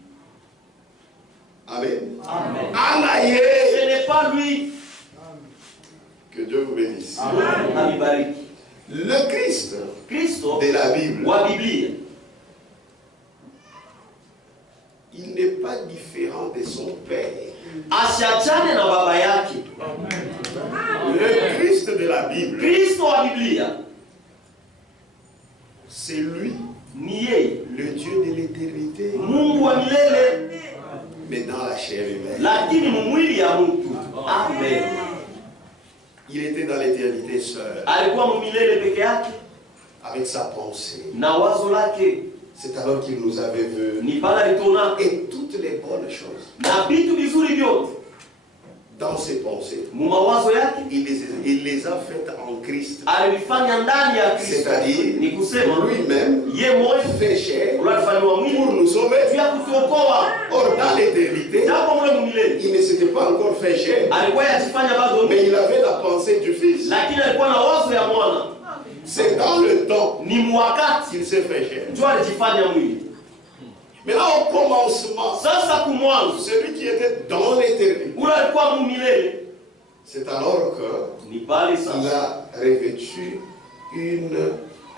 Amen. Amen. Anaïe. Ce n'est pas lui. Que Dieu vous bénisse. Amen. Le Christ de la Bible, il n'est pas différent de son Père. Le Christ de la Bible, c'est lui, le Dieu de l'éternité, mais dans la chair humaine. Amen. Il était dans l'éternité seul, avec sa pensée. C'est alors qu'il nous avait vus. Et toutes les bonnes choses dans ses pensées, il les a faites en Christ. C'est-à-dire, lui-même fait chair pour nous sauver. Or, dans l'éternité, il ne s'était pas encore fait chair, mais il avait la pensée du Fils. C'est dans le temps qu'il s'est fait chair. Mais là, au commencement, celui qui était dans l'éternité, c'est alors qu'il a revêtu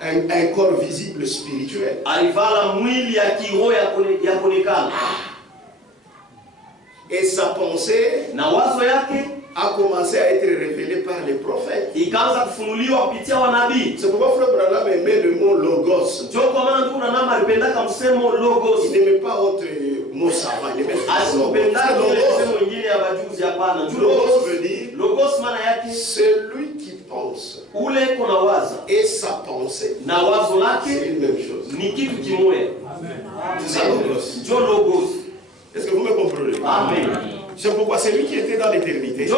un corps visible spirituel. Et sa pensée a commencé à être révélée par les prophètes. C'est pourquoi Frère Branham aimait le mot logos. Il n'aimait pas autre mot savant. Il aimait logos veut dire celui qui pense. Et sa pensée, c'est une même chose. C'est ça logos. Est-ce que vous me comprenez? Amen. C'est pourquoi celui qui était dans l'éternité, il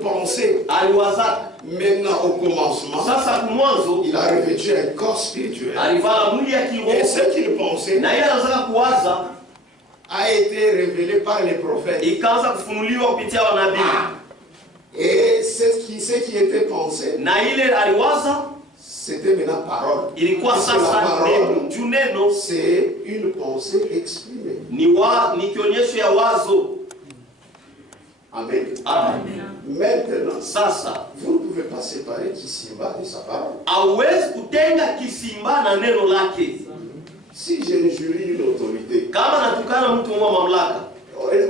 pensait. Maintenant au commencement, il a revêtu un corps spirituel. Et ce qu'il pensait a été révélé par les prophètes. Et ce qui était pensé, c'était maintenant parole. Parce que la parole, c'est une pensée exprimée. Amen. Amen. Maintenant, vous ne pouvez pas séparer Kisimba de sa parole. Si j'injurie une autorité,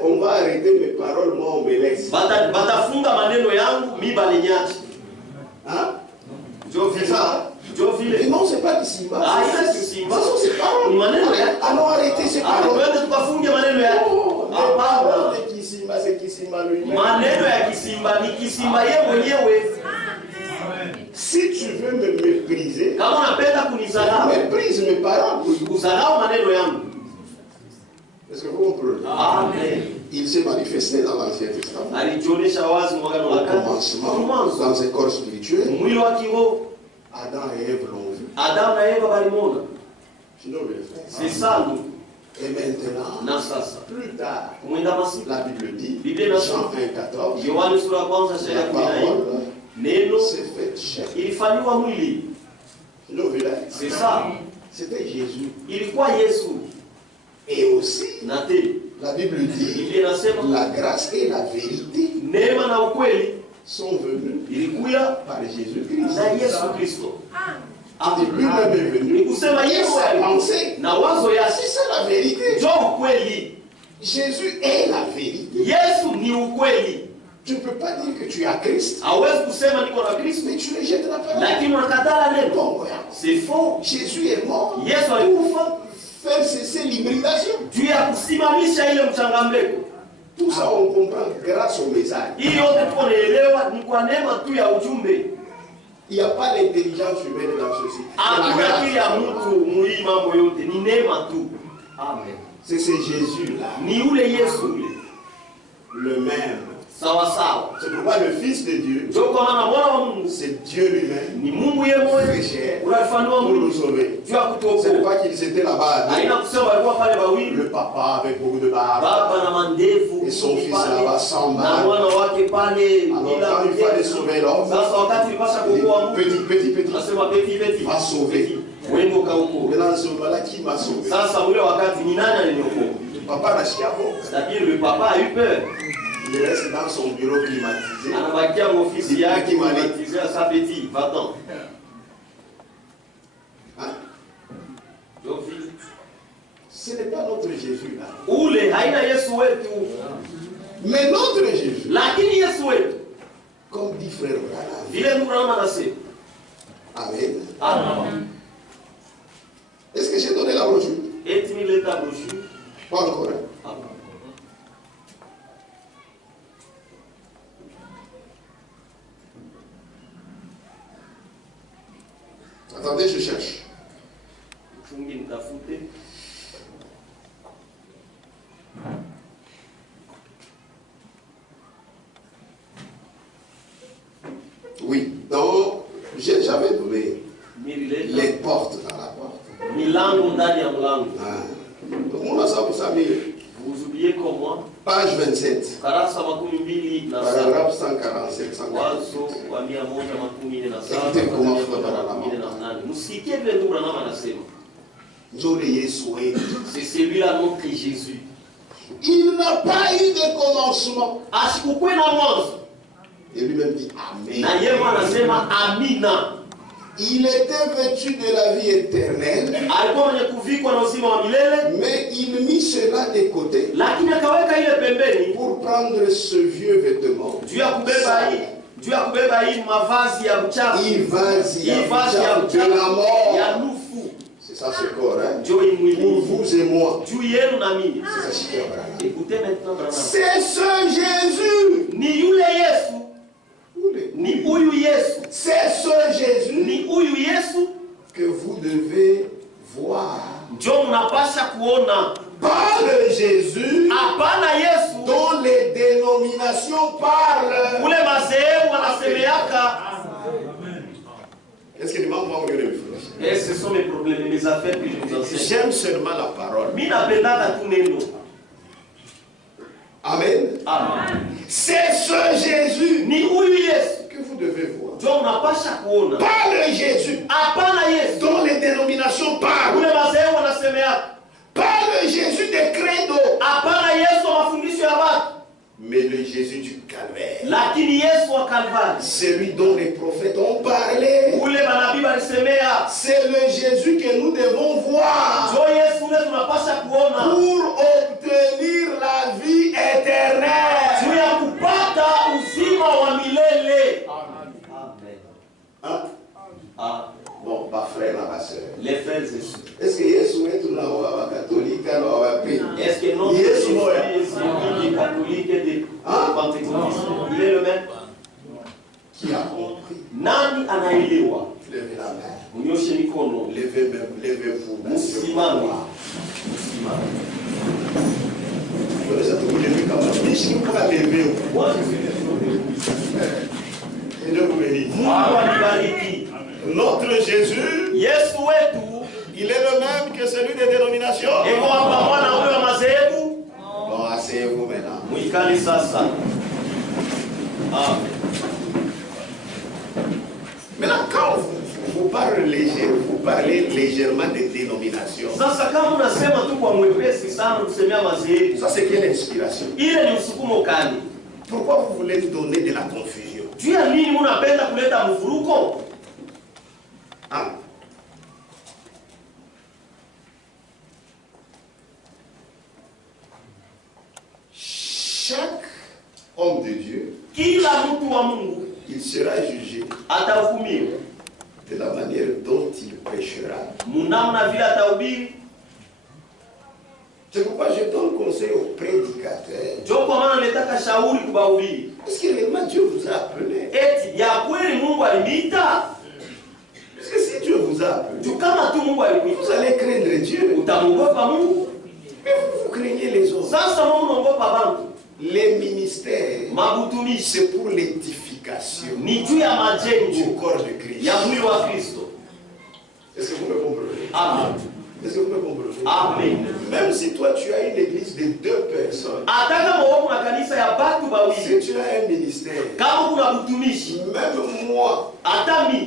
on va arrêter mes paroles, moi on me laisse. Hein? C'est ça? Et non, c'est pas Kisimba. C'est paroles. Alors arrêtez ces paroles. Les paroles de Kisimba, c'est Kisimba lui-même. Si tu veux me mépriser, méprise mes paroles. Est-ce que vous comprenez? Amen. Il s'est manifesté dans l'Ancien Testament. Au commencement, dans un corps spirituel, Adam et Ève l'ont vu. Sinon, c'est ça, nous. Et maintenant, plus tard, la Bible dit, Jean 1,14, la parole s'est faite chair. C'est ça. C'était Jésus. Et aussi, la Bible dit, la grâce et la vérité sont venues par Jésus-Christ. Lui-même est venu. Penser. Si c'est la vérité, Jésus est la vérité. Tu ne peux pas dire que tu as Christ, mais tu le jettes la parole. C'est faux. Jésus est mort pour faire cesser l'hybridation. Tout ça on comprend grâce au message. Il n'y a pas d'intelligence humaine dans ceci. C'est Jésus-là. Le même. C'est pourquoi le Fils de Dieu, c'est Dieu lui-même, fait chair pour nous sauver. C'est pas qu'ils étaient là-bas, le papa avec beaucoup de barbe et son fils là-bas sans barbe. Alors quand il fallait sauver l'homme, petit, va sauver. Maintenant ce moment-là, qui m'a sauvé? Le papa n'a pas. C'est-à-dire le papa a eu peur. Il reste dans son bureau climatisé. Climatisé à sa petite. Va-t'en. Hein? Ce n'est pas notre Jésus là. Mais notre Jésus. Comme dit frère Branham. Amen. Est-ce que j'ai donné la brochure? Pas encore. Hein? Attendez, je cherche. Oui, donc j'avais donné les portes dans la porte. Donc on a ça pour ça, mais vous oubliez comme moi. Page 27. Paragraphe 147, 147. Écoutez comment Frère Branham. C'est celui-là notre Jésus. Il n'a pas eu de commencement. Et lui-même dit Amen. Il était vêtu de la vie éternelle, mais il mit cela de côté pour prendre ce vieux vêtement. De la mort. C'est ça ce corps, hein? Pour vous et moi. C'est ce Jésus. C'est ce Jésus que vous devez voir. Pas le Jésus dont les dénominations parlent. Est-ce que les membres vont me réfléchir? Et ce sont mes problèmes, mes affaires que je vous enseigne. J'aime seulement la parole. Amen. C'est ce Jésus que vous devez voir. Pas le Jésus dont les dénominations parlent. Pas le Jésus des credos. Mais le Jésus du calvaire. Celui dont les prophètes ont parlé. C'est le Jésus que nous devons voir pour obtenir la vie éternelle. Hein? Bon, pas frère, ma soeur. Les frères et sœurs. Est-ce que Jésus est un catholique? Est-ce que non, Jésus est catholique et des pentecôtistes? Il est le même. Qui a compris? Nani anaelewa? Levez la main. Mnyoshe mikono. Levez-vous. Msimame. Notre Jésus, il est le même que celui des dénominations. Bon, asseyez-vous maintenant. Maintenant, quand vous parlez légèrement des dénominations. Ça, c'est quelle inspiration? Pourquoi vous voulez donner de la confusion? Ah. Chaque homme de Dieu, il sera jugé de la manière dont il prêchera. C'est pourquoi je donne conseil aux prédicateurs. Est-ce que réellement Dieu vous a appelé? Parce que si Dieu vous a appelé, vous allez craindre Dieu. Mais vous craignez les autres. Les ministères, c'est pour l'édification du corps de Christ. Est-ce que vous me comprenez? Amen. Est-ce que vous me comprenez? Amen. Même si toi tu as une église de 2 personnes, si tu as un ministère, même moi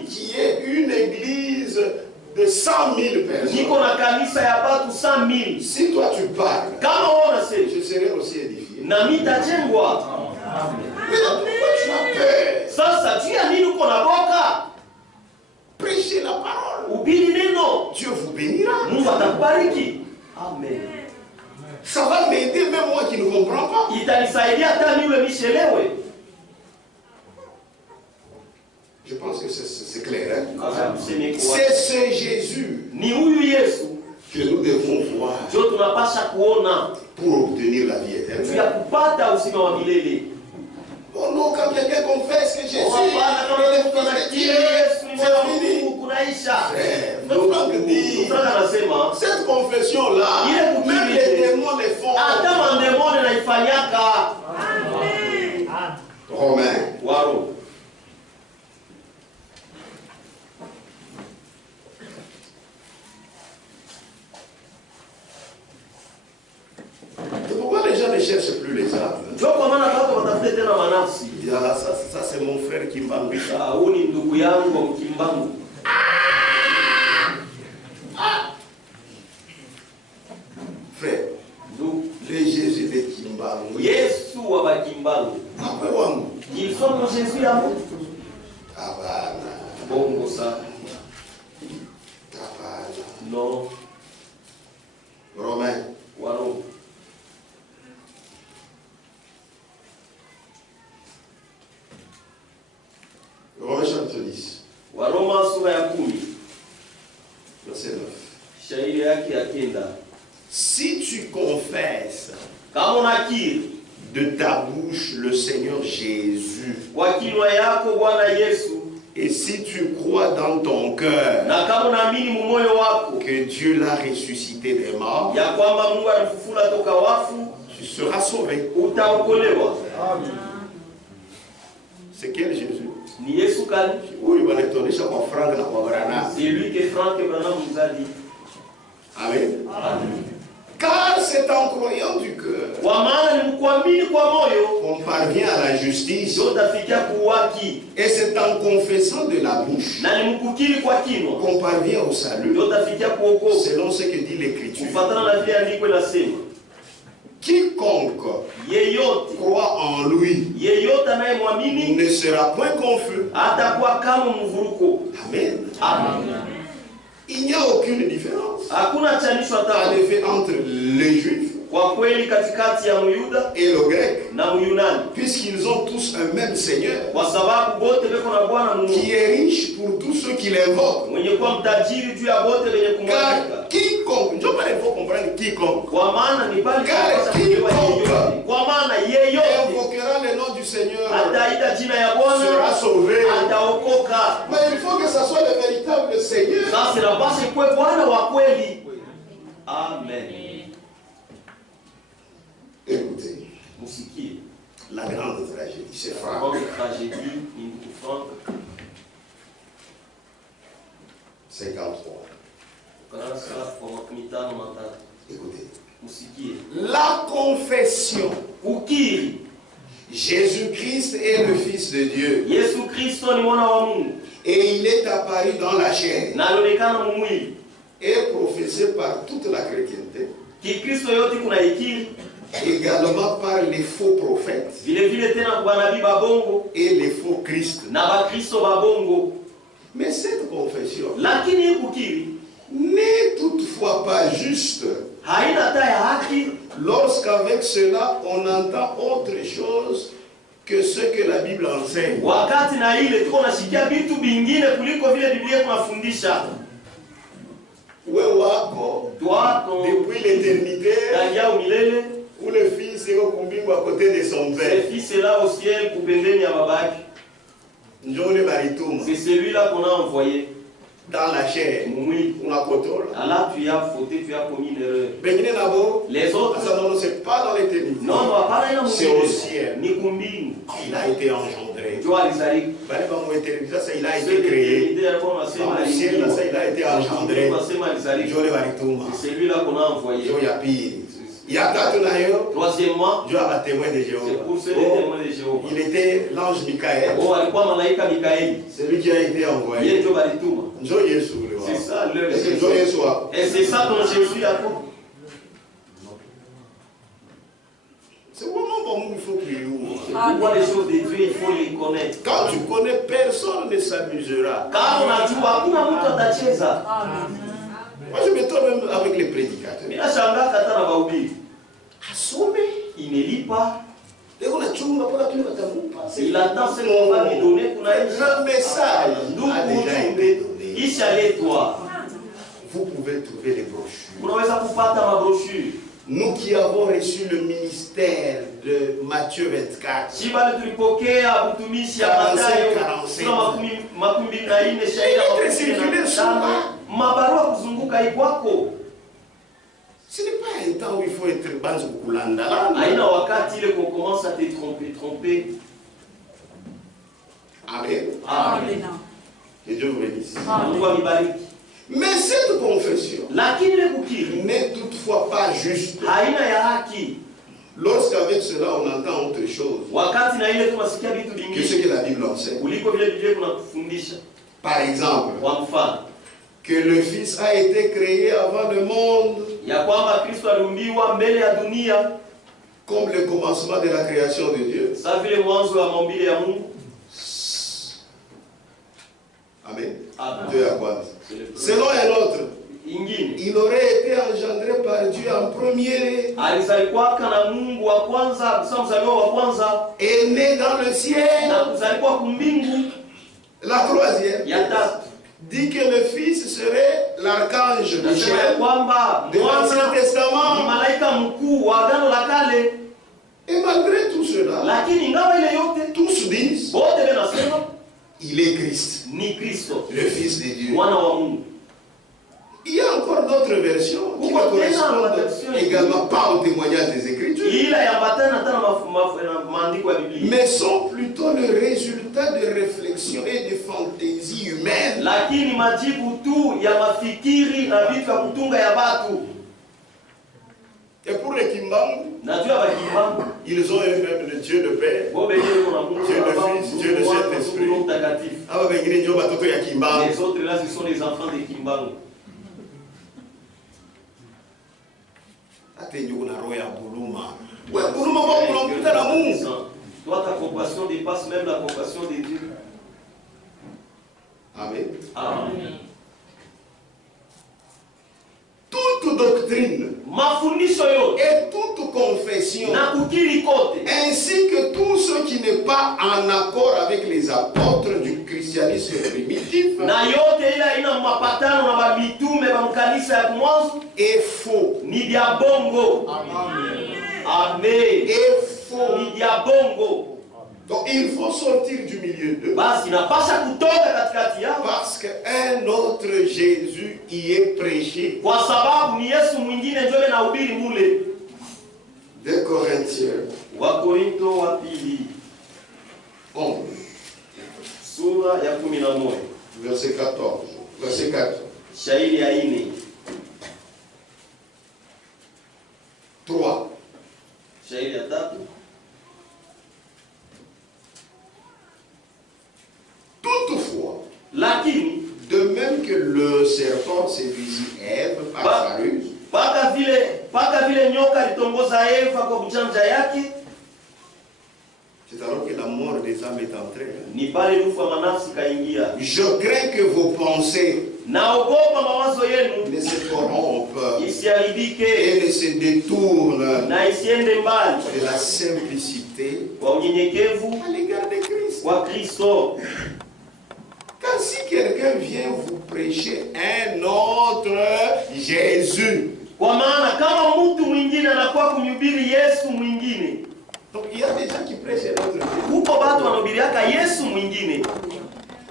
qui ai une église de 100 000 personnes, si toi tu parles, je serai aussi édifié. Mais pourquoi tu as peur? Prêchez la parole. Dieu vous bénira. Amen. Ça va m'aider même moi qui ne comprends pas. Je pense que c'est clair. Hein? C'est ce Jésus que nous devons voir pour obtenir la vie éternelle. Oh non, quand quelqu'un confesse que Jésus est le Fils de Dieu, c'est fini. Cette confession-là, même les démons les font. Romains. Pourquoi les gens ne cherchent plus les âmes? Ça c'est mon frère Kimbangu. Frère, le Jésus de Kimbangu. Ils sont mon Jésus à vous. Bongo ça. Non. Romain. Romains chapitre 10. Verset 9. Si tu confesses de ta bouche le Seigneur Jésus, et si tu crois dans ton cœur que Dieu l'a ressuscité des morts, tu seras sauvé. C'est quel Jésus? C'est lui que Franck Branham nous a dit. Amen. Car c'est en croyant du cœur qu'on parvient à la justice, et c'est en confessant de la bouche qu'on parvient au salut, selon ce que dit l'Écriture. Quiconque croit en lui ne sera point confus. Amen. Il n'y a aucune différence en effet entre les Juifs et le grec, puisqu'ils ont tous un même Seigneur qui est riche pour tous ceux qui l'invoquent. Car quiconque, je ne pas il faut comprendre quiconque, car quiconque invoquera le nom du Seigneur sera sauvé. Mais il faut que ça soit le véritable Seigneur. Amen. Écoutez. La grande tragédie, c'est La grande tragédie, une Franck. 53. Écoutez. La confession. Jésus-Christ est le Fils de Dieu. Et il est apparu dans la chair. Et professé par toute la chrétienté. Également par les faux prophètes. Et les faux Christ. Mais cette confession n'est toutefois pas juste lorsqu'avec cela on entend autre chose que ce que la Bible enseigne. Depuis l'éternité, où le Fils est à côté de son Père. Le Fils est là au ciel pour bénir Babak. C'est celui-là qu'on a envoyé. Dans la chair. Oui. Allah, tu as fauté, tu as commis une erreur. Les autres, c'est pas dans l'éternité. Non, c'est au ciel. Il a été engendré. Il a été créé. Dans le ciel, il a été engendré. C'est celui-là qu'on a envoyé. Troisièmement, Dieu a témoin de Jéhovah. C'est pour ceux des témoins de Jéhovah. Il était l'ange Michael. Celui qui a été envoyé. C'est ça le. Et c'est ça dont Jésus a fait. C'est vraiment pour nous qu'il faut prier. Pourquoi les choses de Dieu, il faut les connaître. Quand tu connais, personne ne s'amusera. Moi je me tourne même avec les prédicateurs. Il ne lit pas. Il attend ce qu'on va lui donner pour le message a déjà été donné. Vous pouvez trouver les brochures. Nous qui avons reçu le ministère de Matthieu 24, 45. Ce n'est pas un temps où il faut être banzo kulanda. Qu'on commence à te tromper. Amen. Amen. Que Dieu vous bénisse. Amen. Mais cette confession n'est toutefois pas juste lorsqu'avec cela on entend autre chose que ce que la Bible enseigne. Par exemple, que le Fils a été créé avant le monde comme le commencement de la création de Dieu. Amen. Dieu a quoi? Selon un autre, il aurait été engendré par Dieu en premier et né dans le ciel. La troisième dit que le Fils serait l'archange Michel de l'Ancien Testament. Et malgré tout cela, tous disent il est Christ, le Fils de Dieu. Il y a encore d'autres versions qui ne correspondent également pas au témoignage des Écritures, mais sont plutôt le résultat de réflexions et de fantaisies humaines. Et pour les Kimbangu, ils ont eux-mêmes le Dieu le Père, Dieu le Fils, Dieu le Saint-Esprit. Les autres là, ce sont les enfants de Kimbangu. Toi, ta compassion dépasse même la compassion de Dieu. Amen. Amen. Toute doctrine et toute confession, ainsi que tout ce qui n'est pas en accord avec les apôtres du christianisme primitif, est faux. Amen. Est faux. Donc il faut sortir du milieu d'eux. Parce qu'un autre Jésus y est prêché. 2 Corinthiens. Wakorinto wa pili. 11. Sura ya 11. Verset 14. Verset 4. Shairi ya 4. 3. Shairi ya 3. Toutefois, lakini, de même que le serpent séduisit Ève par sa ruse, paka vile nyoka litongoza Eva kwa ujanja yake, c'est alors que la mort des âmes est entrée. Ni pale lufu wa manafsi kaingia. Je crains que vos pensées naogopa mawazo yenu ne se corrompent isiharibike et ne se détournent na isiende mbali de la simplicité kwa unyenyekevu à l'égard de Christ. wa Kristo. Car si quelqu'un vient vous prêcher un autre Jésus, kwa maana kama mtu mwingine anakuwa kumhubiri Yesu mwingine, donc il y a des gens qui prêchent un autre Jésus. Huko watu wanahubiriaka Yesu mwingine.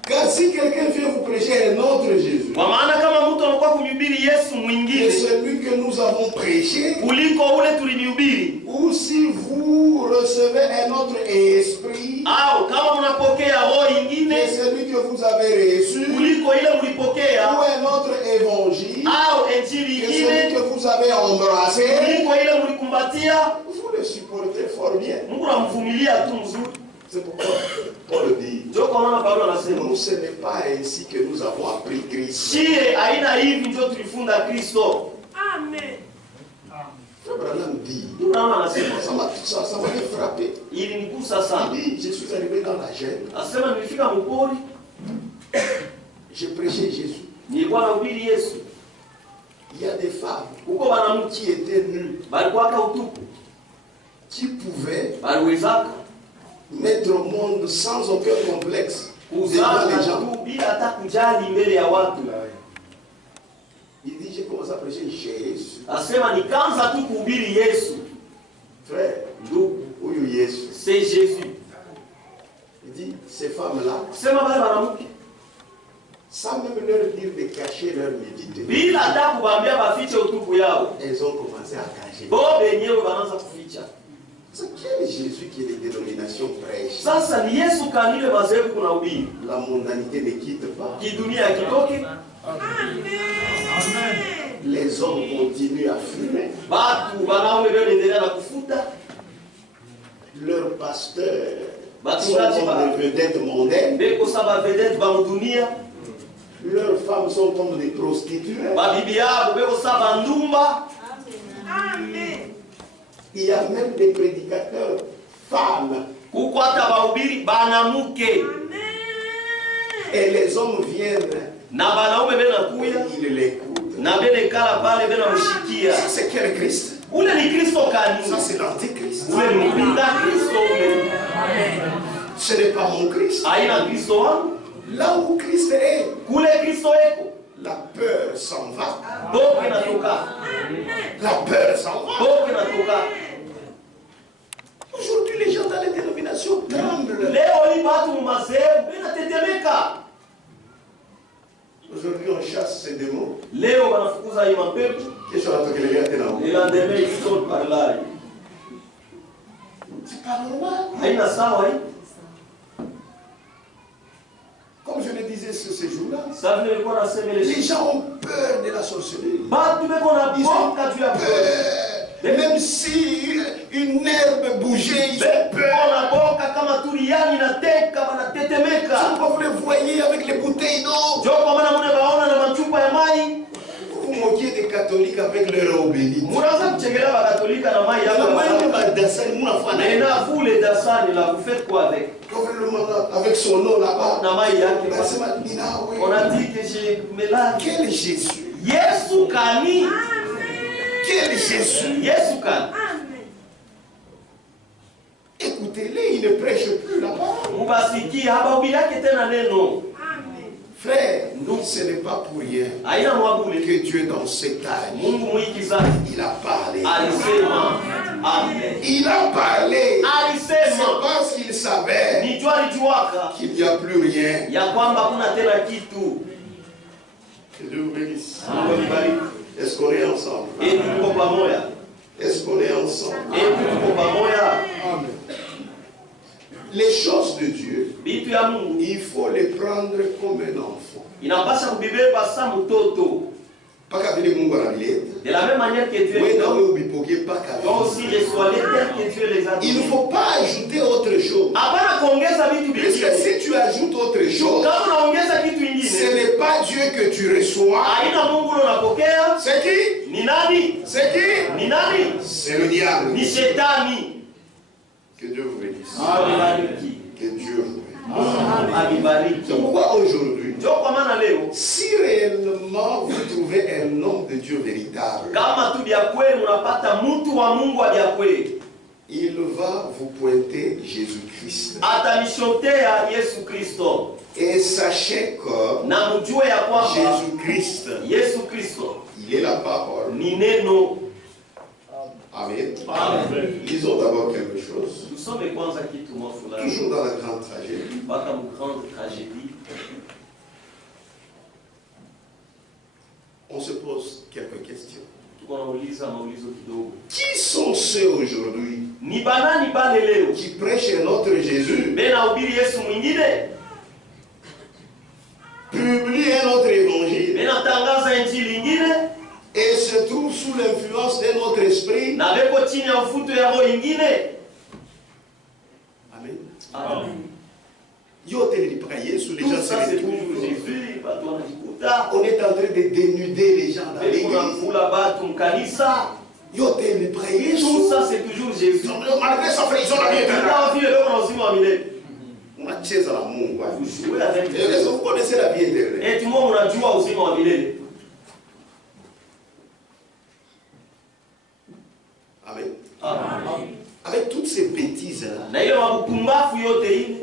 Car si quelqu'un vient vous prêcher un autre Jésus, kwa maana kama mtu anakuwa kumhubiri Yesu mwingine, et celui que nous avons prêché, kuliko ule tulinihubiri, ou si vous recevez un autre esprit, au kama mnapokea roho nyingine, et celui que vous avez reçu, kuliko ile mlipokea, ou un autre évangile, au injili et celui nyingine, que vous avez embrassé, kuliko ile mlikumbatia, vous le supportez fort bien. Mungu anamvumilia tu mzuri. C'est pourquoi Paul dit, Ndio kwa maana Paulo anasema, nous, ce n'est pas ainsi que nous avons appris Christ. shie aina hivi ndio tulifunda Kristo. Amen. Frère Branham dit, Tunaona anasema, ça m'a frappé. ilinigusa sana. Il dit, je suis arrivé dans la gêne, Asema nilifika mpori, j'ai prêché Jésus. nilikuwa nahubiri Yesu. Il y a des femmes Huko wanamke qui étaient nues, balikuwa utupu, qui pouvaient baliwezaka mettre au monde sans aucun complexe devant kuzaa les gens. tu bila hata kujali mbele ya watu. Il dit, j'ai commencé à prêcher Jésus. Asema nikaanza tu kuhubiri Yesu. Frère, Ndugu, où est Jésus? c'est Jésus. Il dit, ces femmes-là, Sema bale wanamke sans même leur dire de cacher leur nudité, bila hata kuwaambia bafiche utupu yao, elles ont commencé à cacher. bo benyewe wanaanza kuficha. C'est quel Jésus que les dénominations prêchent? Sasa ni Yesu kanile madhehebu kuna ubiri. La mondanité ne quitte pas. Kidunia kitoke, Les hommes continuent à fumer. batu wanaume wanaendelea na kufuta, Leurs pasteurs sont bachungaji comme des vedettes mondaines. beko saba vedette ba dunia, Leurs femmes sont comme des prostituées. babibi yao beko saba ndumba. Amen. Il y a même des prédicateurs femmes. Kuko hata bahubiri banamuke Amen. Et les hommes viennent, na banaume benakuya ils l'écoutent. na benekala pale benamshikia. Ça, c'est quel Christ? Ule ni Kristo kani? Ça, c'est l'antéchrist. Ule ni mpinga Kristo ule. Ce n'est pas mon Christ. Haina Kristo wangu. Là où Christ est, Kule Kristo eko, la peur s'en va. boke natoka. La peur s'en va. Boke natoka. Aujourd'hui, les gens dans les dénominations tremblent. Leo hii watu mumazehebu benatetemeka. Aujourd'hui, on chasse ces démons. Leo wanafukuza hii mapepo. Qui sont en train de les garder là-haut. Le lendemain ils sont par là. C'est pas normal. Haina sawa hii. Comme je le disais ce jour-là, Sasa vile nilikuwa nasema ile les gens ont peur de la sorcellerie. batu beko na Ils ont boka juu ya peur. Même si une herbe bougeait, ils ont peur. na boka kama turiani nateka wanatetemeka. Pourquoi vous les voyez avec les bouteilles d'eau? Jo kwa maana mune baona na machupa ya mai. Vous vous moquez des catholiques avec leur eau bénite. Munaanza kuchegelea bakatolika na mai yao. Mena vule dasani la vous faites quoi avec? Avec son eau là-bas. Na mai yake. On a dit que j'ai mélange. Quel Jésus? Yesu kani? Quel Jésus? Yesu kani? Amen. Écoutez-les, ils ne prêchent plus là-bas. Mubasiki habahubiri yake tena neno. Amen. Frère, nous, ce n'est pas pour rien Haina mwabule. que Dieu dans cet âge, Mungu mwingi kizazi il a parlé. alisema amen. Il a parlé. C'est Alisema parce qu'il savait nijua lijuaka qu'il n'y a plus rien. ya kwamba kuna tena kitu. Que Dieu vous bénisse. Mungu abariki. Est-ce qu'on est ensemble? Tuko pamoja. Est-ce qu'on est ensemble? Amen. Les choses de Dieu, il faut les prendre comme un enfant. De la même manière que Dieu les donne, donc aussi reçoit les terres que Dieu les a données. Il ne faut pas ajouter autre chose. Parce que si tu ajoutes autre chose, ce n'est pas Dieu que tu reçois. C'est qui? C'est qui? C'est le diable. Que Dieu vous bénisse. Que Dieu vous bénisse. C'est pourquoi aujourd'hui, si réellement vous trouvez un homme de Dieu véritable, il va vous pointer Jésus-Christ. Et sachez que Jésus-Christ, il est la parole. Amen. Amen. Lisons d'abord quelque chose. Toujours dans la grande tragédie. On se pose quelques questions. Qui sont ceux aujourd'hui qui prêchent un autre Jésus, publient un autre évangile et se trouvent sous l'influence d'un autre esprit? Amen. Amen. Tout ça, c'est toujours Jésus. On est en train de dénuder les gens dans l'église. Tout ça, c'est toujours Jésus. Malgré ça, frère, ils ont la vie éternelle. Vous jouez avec Dieu. Vous connaissez la vie éternelle. Et tout le monde a joué aussi dans la vie. Amen. Amen. Avec toutes ces bêtises-là.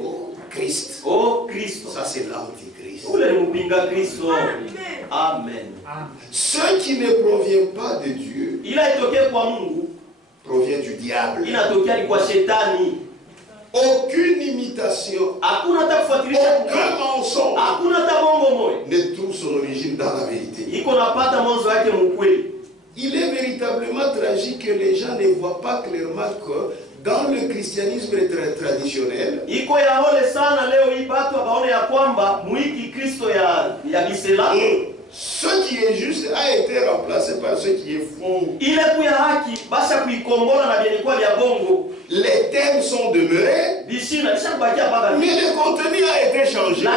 Oh, Christ. Oh, Christ. Ça, c'est l'antichrist. Amen. Ce qui ne provient pas de Dieu provient du diable. Aucune imitation, aucun mensonge ne trouve son origine dans la vérité. Il est véritablement tragique que les gens ne voient pas clairement que dans le christianisme traditionnel, ce qui est juste a été remplacé par ce qui est faux. Les thèmes sont demeurés, mais le contenu a été changé. Le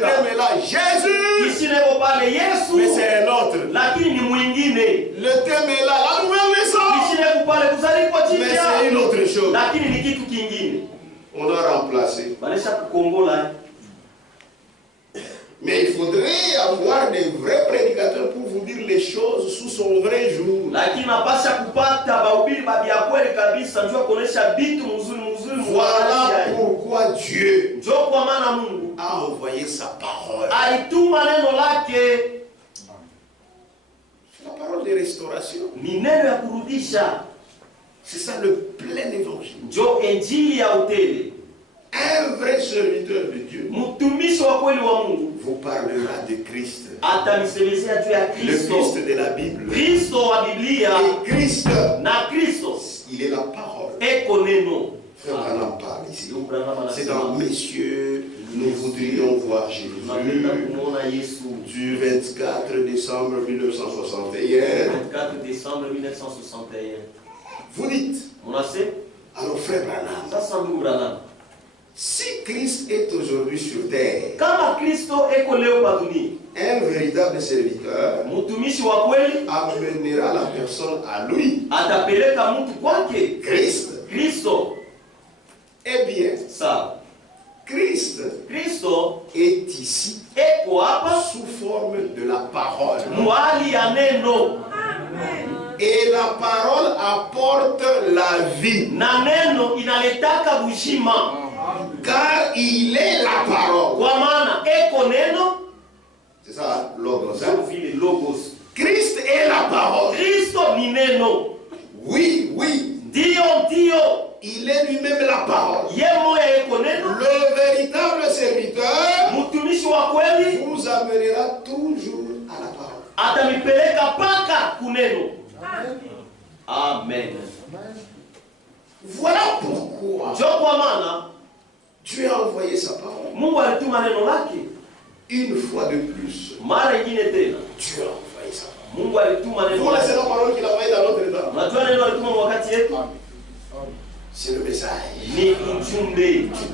thème est là, Jésus, mais c'est un autre. Le thème est là, la nouvelle naissance, mais c'est une autre chose. On a remplacé. Mais il faudrait avoir des vrais prédicateurs pour vous dire les choses sous son vrai jour. Voilà pourquoi Dieu a envoyé sa parole. C'est la parole de restauration. C'est ça le plein évangile. Un vrai serviteur de Dieu vous parlera de Christ. Le Christ de la Bible. Et Christ, il est la parole. Frère Branham parle ici. C'est dans Messieurs, nous voudrions voir Jésus du 24 décembre 1961. Vous dites, alors frère Branham, si Christ est aujourd'hui sur terre, un véritable serviteur amènera la personne à lui. Christ. Eh bien, Christ est ici sous forme de la parole. Et la parole apporte la vie. Car il est la parole. C'est ça, logos. Christ est la parole. Oui, oui. Il est lui-même la parole. Le véritable serviteur vous amènera toujours à la parole. Amen. Voilà pourquoi Dieu a envoyé sa parole. Une fois de plus, Dieu a envoyé sa parole. Vous laissez la parole qu'il a envoyée dans notre temps. C'est le message du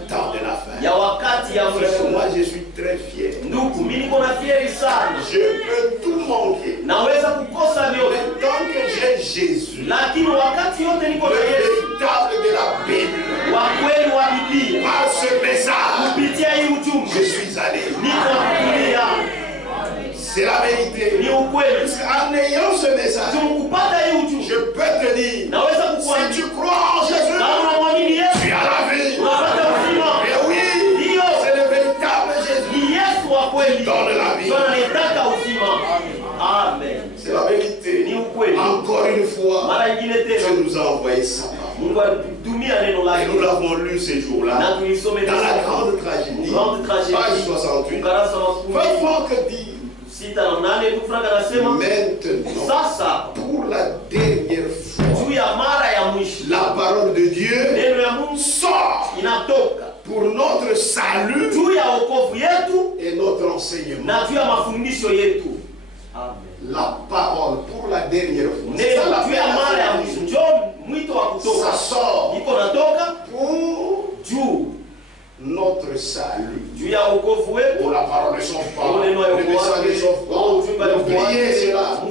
temps de la fin. Moi, je suis très fier. Je peux tout manquer. Mais tant que j'ai Jésus, le véritable de la Bible, par ce message, je suis allé. C'est la vérité. En ayant ce message, je peux te dire, si tu crois en Jésus, tu as la vie. Et oui, c'est le véritable Jésus qui donne la vie. Amen. C'est la vérité. Encore une fois, Dieu nous a envoyé sa parole. Et nous l'avons lu ces jours-là dans la grande tragédie, page 68. Faites voir que dit maintenant, pour la dernière fois, la parole de Dieu sort pour notre salut et notre enseignement. La parole pour la dernière fois. Ça sort pour notre salut. Pour la parole ne sauve pas. Le message ne sauve pas. Oubliez cela. Pour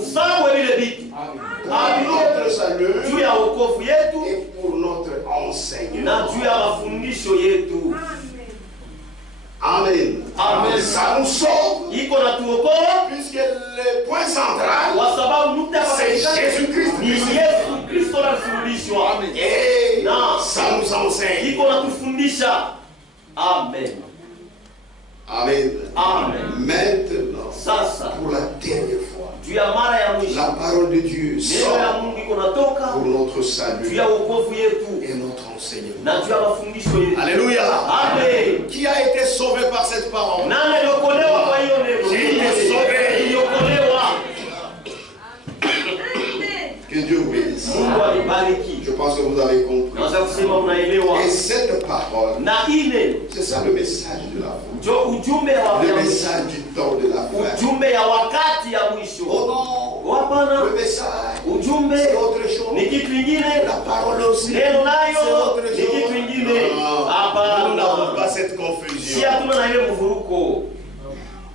notre salut et pour notre enseignement. Amen. Amen. Ça nous sauve. Puisque le point central, c'est Jésus-Christ. Et ça nous enseigne. Amen. Amen. Amen. Maintenant, pour la dernière fois, la parole de Dieu sort pour notre salut et notre enseignement. Alléluia. Amen. Qui a été sauvé par cette parole? J'ai été sauvé. Que Dieu vous bénisse. Je pense que vous avez compris. Et cette parole, c'est ça le message de la foi. Le message du temps de la fin. Oh non, le message, c'est autre chose. La parole aussi, c'est autre chose. Nous n'avons pas cette confusion.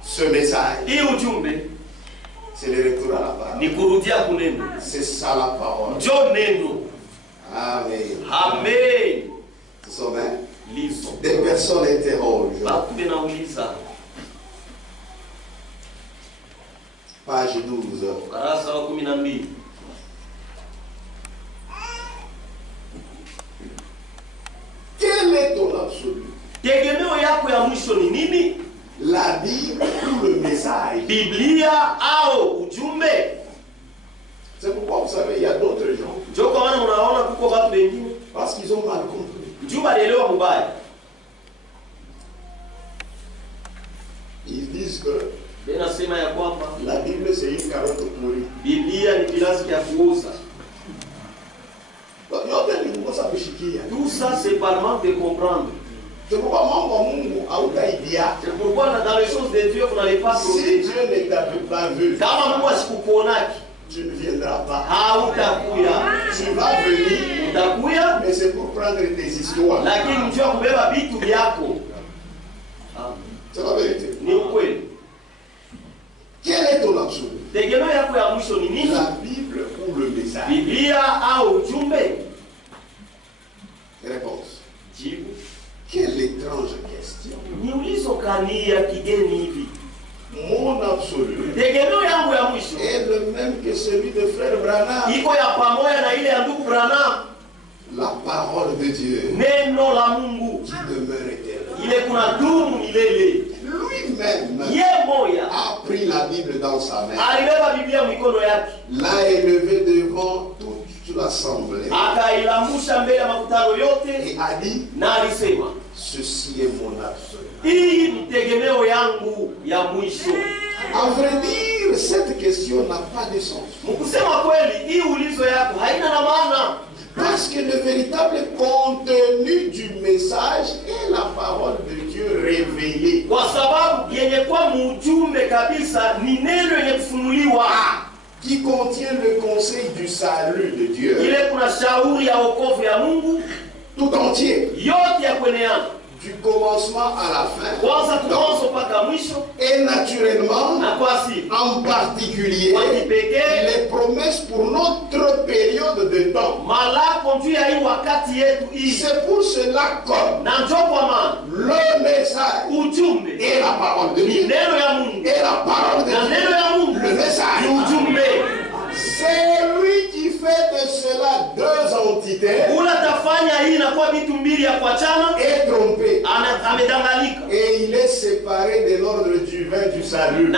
Ce message, c'est le retour à la parole. C'est ça la parole. Amen. Amen. Des personnes interrogent. Page 12. Quel est ton absolu? La Bible ou le message? C'est pourquoi vous savez, il y a d'autres gens. Parce qu'ils ont mal compris. Ils disent que la Bible c'est une carotte pourrie. Tout ça c'est par manque de comprendre. C'est pourquoi dans les choses de Dieu vous n'allez pas trouver. Si Dieu ne t'avait pas vu, tu ne viendras pas. Tu vas venir, mais c'est pour prendre tes histoires. C'est la vérité. Quel est ton absolu? La Bible ou le message? Réponse. Quelle étrange question. Mon absolu est le même que celui de frère Branham. La parole de Dieu qui demeure éternelle. Lui-même a pris la Bible dans sa main, l'a élevé devant toute l'assemblée et a dit, ceci est mon absolu. Hii ni tegemeo yangu ya mwisho. À vrai dire, cette question n'a pas de sens. Mkusema kweli, hii ulizo yako haina na maana. Parce que le véritable contenu du message est la parole de Dieu révélée. Kwa sababu yenye kwa mujumbe kabisa ni neno yenye kufunuliwa. Qui contient le conseil du salut de Dieu. Ile kuna shauri ya wokovu ya Mungu tout entier. Yote ya kueneana. Du commencement à la fin. Kwanza kuanza mpaka mwisho. Et naturellement, na kwa asili, en particulier, kwa kipekee, les promesses pour notre période de temps. Malako juu ya hii wakati yetu hii. C'est pour cela que na ndio kwa maana le message ujumbe et la parole de Dieu. Neno ya Mungu. Et la parole de Dieu. Na neno ya Mungu. Le message. Ujumbe. C'est lui qui fait de cela deux entités. Et trompé. Et il est séparé de l'ordre divin du salut.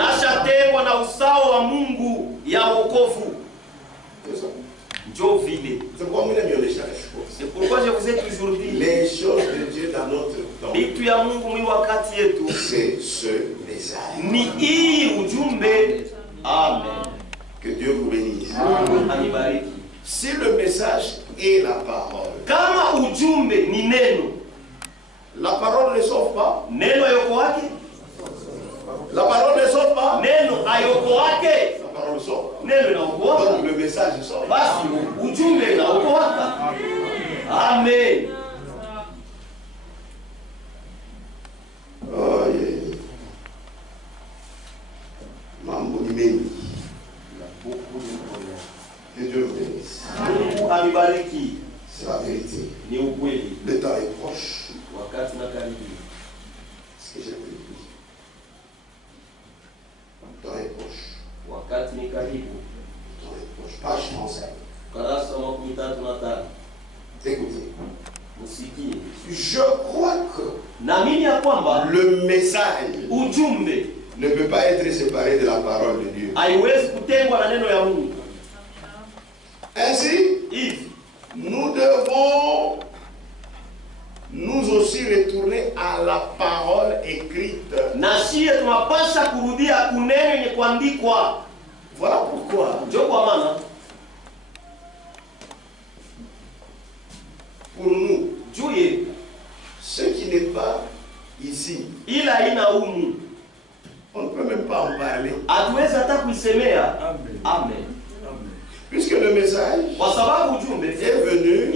C'est pourquoi c'est pourquoi je vous ai toujours dit les choses de Dieu dans notre temps. C'est ce message. Amen. Que Dieu vous bénisse. Amen. Si le message est la parole, kama ujumbe ni neno, la parole ne sauve pas. Neno ayoko wake. La parole ne sauve pas. Neno ayoko wake. La parole sauve. Neno inaokoa. Donc le message sauve. Basi ujumbe inaokoa. Amen. Oh yeah. Mambo ni mengi. Que Dieu vous bénisse. C'est la vérité. Le temps est proche. Ce que j'ai dit. Le temps est proche. Le temps est proche. Page française. Écoutez. Je crois que le message ne peut pas être séparé de la parole de Dieu. Ainsi, nous devons nous aussi retourner à la parole écrite. Voilà pourquoi pour nous, ce qui n'est pas ici, on ne peut même pas en parler. Amen. Puisque le message est venu,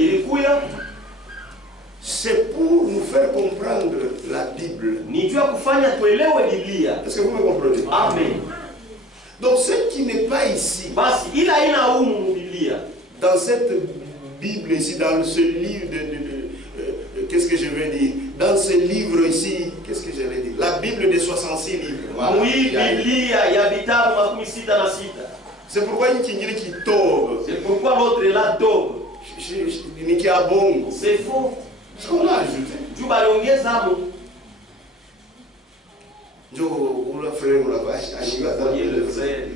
c'est pour nous faire comprendre la Bible. Est-ce que vous me comprenez? Amen. Donc ce qui n'est pas ici, dans cette Bible ici, dans ce livre qu'est-ce que je veux dire? Dans ce livre ici, qu'est-ce que je vais dire? La Bible des 66 livres. Voilà. Oui, c'est pourquoi il y a qui tombe. C'est pourquoi l'autre est là tombe. C'est faux. Ce qu'on a ajouté.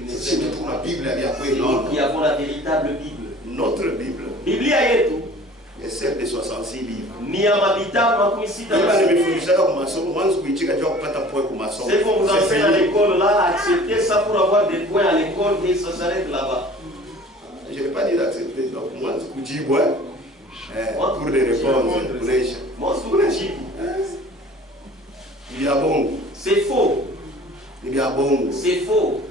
C'est pour la Bible. Qui avons la véritable Bible. Notre Bible. Et celle des 66 livres. C'est qu'on vous enseigne à l'école là, accepter ça pour avoir des points à l'école et ça s'arrête là-bas. Je n'ai pas dit d'accepter. Donc moi, je dis pour des réponses. Il y a bon. C'est faux. Il y a bon. C'est faux.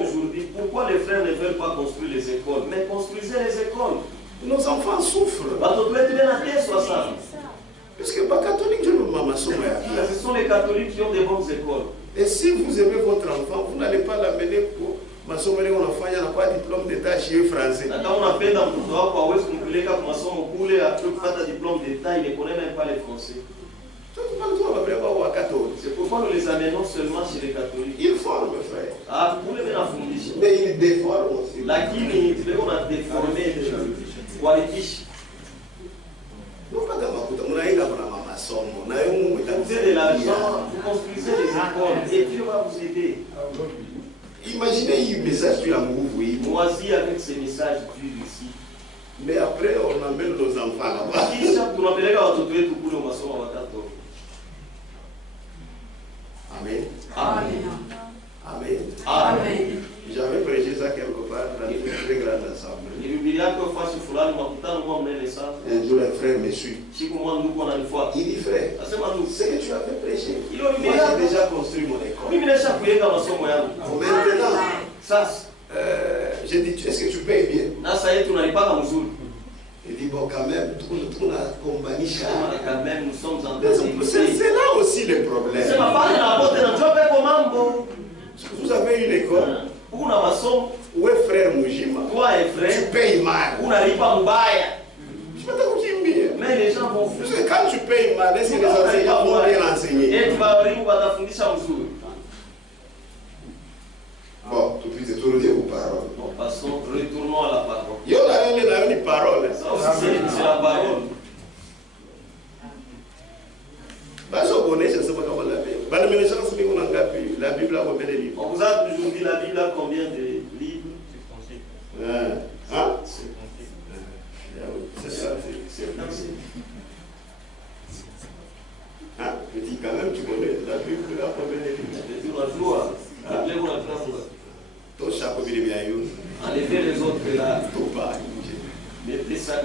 Aujourd'hui, pourquoi les frères ne veulent pas construire les écoles? Mais construisez les écoles. Nos enfants souffrent. Puisque ce sont les catholiques qui ont des bonnes écoles. Et si vous aimez votre enfant, vous n'allez pas l'amener pour masomo leo unafanya na kwa diplôme d'état chez français. Na kama unapenda mtoto wako hawezi kumpeleka kwa masomo kule apate diplôme d'état, il ne connaît même pas les français. C'est pourquoi nous les amenons seulement chez les catholiques. Ils forment, frère. Ah, vous pouvez bien affronter. Mais ils déforment aussi. La Guinée, on a déformé qualifié. Non, pas dans ma vous avez de l'argent, vous construisez les écoles et Dieu va vous aider. Imaginez un message sur l'amour, oui. Moisi avec ces messages durs ici. Mais après, on on emmène nos enfants là-bas. Kisha tunapeleka watoto wetu kule masomo watoto. Amen. Amen. Amen. Amen. J'avais prêché ça quelque part dans une très grande assemblée. Un jour, un frère me suit. Il dit, frère, ce que tu avais prêché, moi j'ai déjà construit mon école. Maintenant, j'ai dit, est-ce que tu payes bien? Il dit, bon, quand même, tout a compagnie cher. C'est là aussi le problème. Vous avez une école. Où est frère Mujima? Tu payes mal. Je peux te dire. Mais les gens vont parce que quand tu payes mal, est-ce que les enseignants vont bien enseigner? Bon, tout de suite, retournez aux paroles. Bon, passons, retournons à la parole. Il y a une parole. Ça aussi, c'est la parole. La Bible a combien de livres? On vous a toujours dit la Bible a combien de livres? Hein? C'est ça, c'est hein? Je dis quand même, tu connais la Bible a combien de livres? Enlevez les autres là.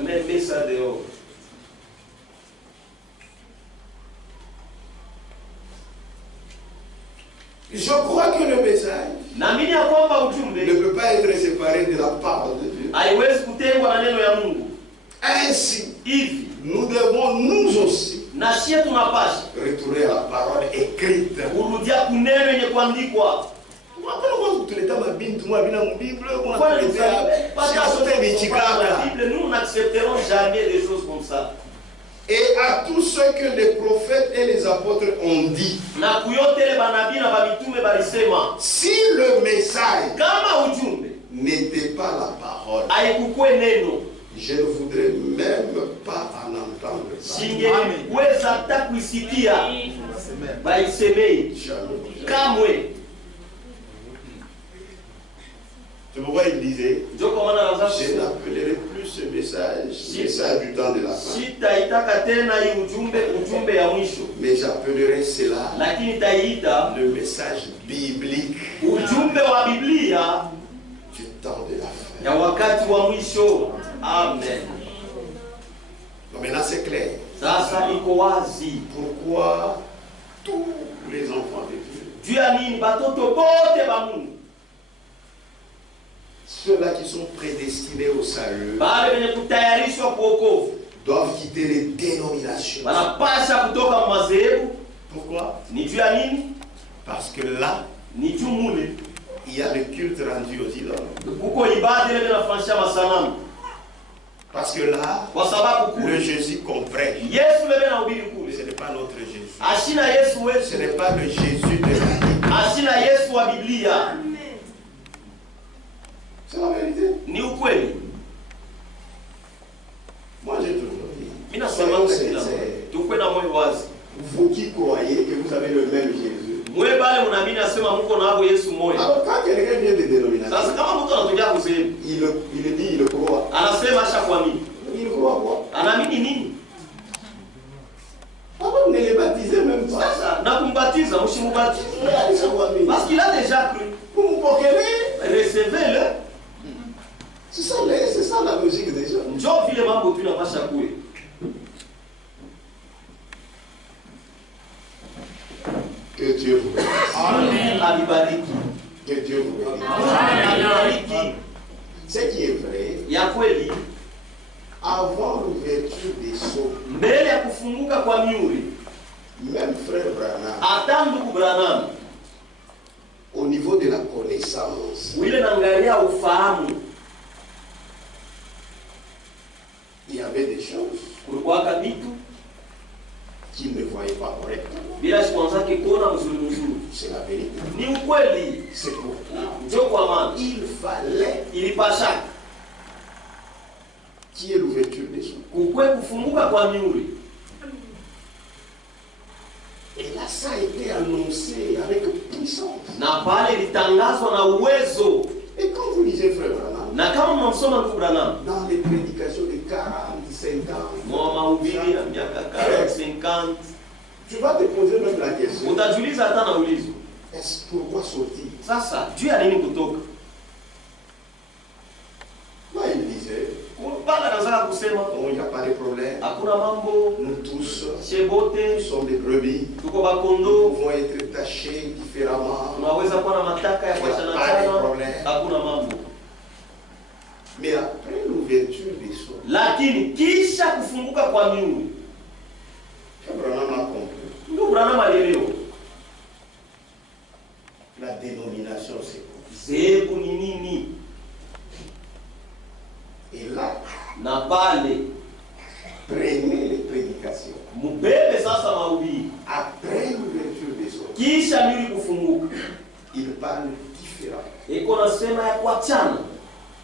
Mettez ça dehors. Je crois que le message ne peut pas être séparé de la parole de Dieu. Ainsi, nous devons nous aussi retourner à la parole écrite. Nous n'accepterons jamais des choses comme ça. Et à tous ceux que les prophètes et les apôtres ont dit, si le message n'était pas la parole, je ne voudrais même pas en entendre parler. C'est pourquoi il disait, je n'appellerai plus ce message du temps de la fin. Mais j'appellerai cela le message biblique du temps de la fin. Amen. Donc maintenant c'est clair. Pourquoi tous les enfants de Dieu, ceux-là qui sont prédestinés au salut, doivent quitter les dénominations. Pourquoi? Parce que là, il y a le culte rendu aux idoles. Parce que là, le Jésus comprenne. Ce n'est pas notre Jésus. Ce n'est pas le Jésus de la Bible. C'est la vérité. Moi j'ai toujours dit. Vous qui croyez que vous avez le même Jésus. Alors quand quelqu'un vient de dénomination, il dit, il croit. Il croit quoi? Vous ne les baptisez même pas. Parce qu'il a déjà cru. Vous me recevez-le. C'est ça la logique des gens. Que Dieu vous bénisse. Amen. Que Dieu vous bénisse. Ce qui est vrai, avant l'ouverture des sceaux, même frère Branham, au niveau de la connaissance, il y avait des choses qu'il ne voyait pas correctement. C'est la vérité. C'est pourquoi il fallait qu'il y ait l'ouverture des choses. Et là, ça a été annoncé avec puissance. Et quand vous lisez frère Branham, dans les prédications de 40, 50. Mwa mahubiri ya miaka 40, 50. Tu vas te poser même la question. Utajiuliza hata na ulizo. Est-ce pourquoi sortir? Sasa, juu ya nini kutoka? Là, il disait, Pala anataka kusema, bon, il n'y a pas de problème. hakuna mambo, Nous tous, shebote, nous sommes des brebis. tuko Nous bakondo, pouvons être tachés différemment. tunaweza kuwa na mataka ya kuachana chana, hakuna mambo. Mais après l'ouverture des sceaux, Lakini kisha kufunguka kwa miungu, Abraham a compris. ndio Branham alielewa. La dénomination, c'est quoi? Zehebu ni nini? Et là, Na pale, prenez les prédications. mubebe sasa mahubiri. Après l'ouverture des sceaux, Kisha miungu kufunguka. il parle différemment Iko nasema ya kuachana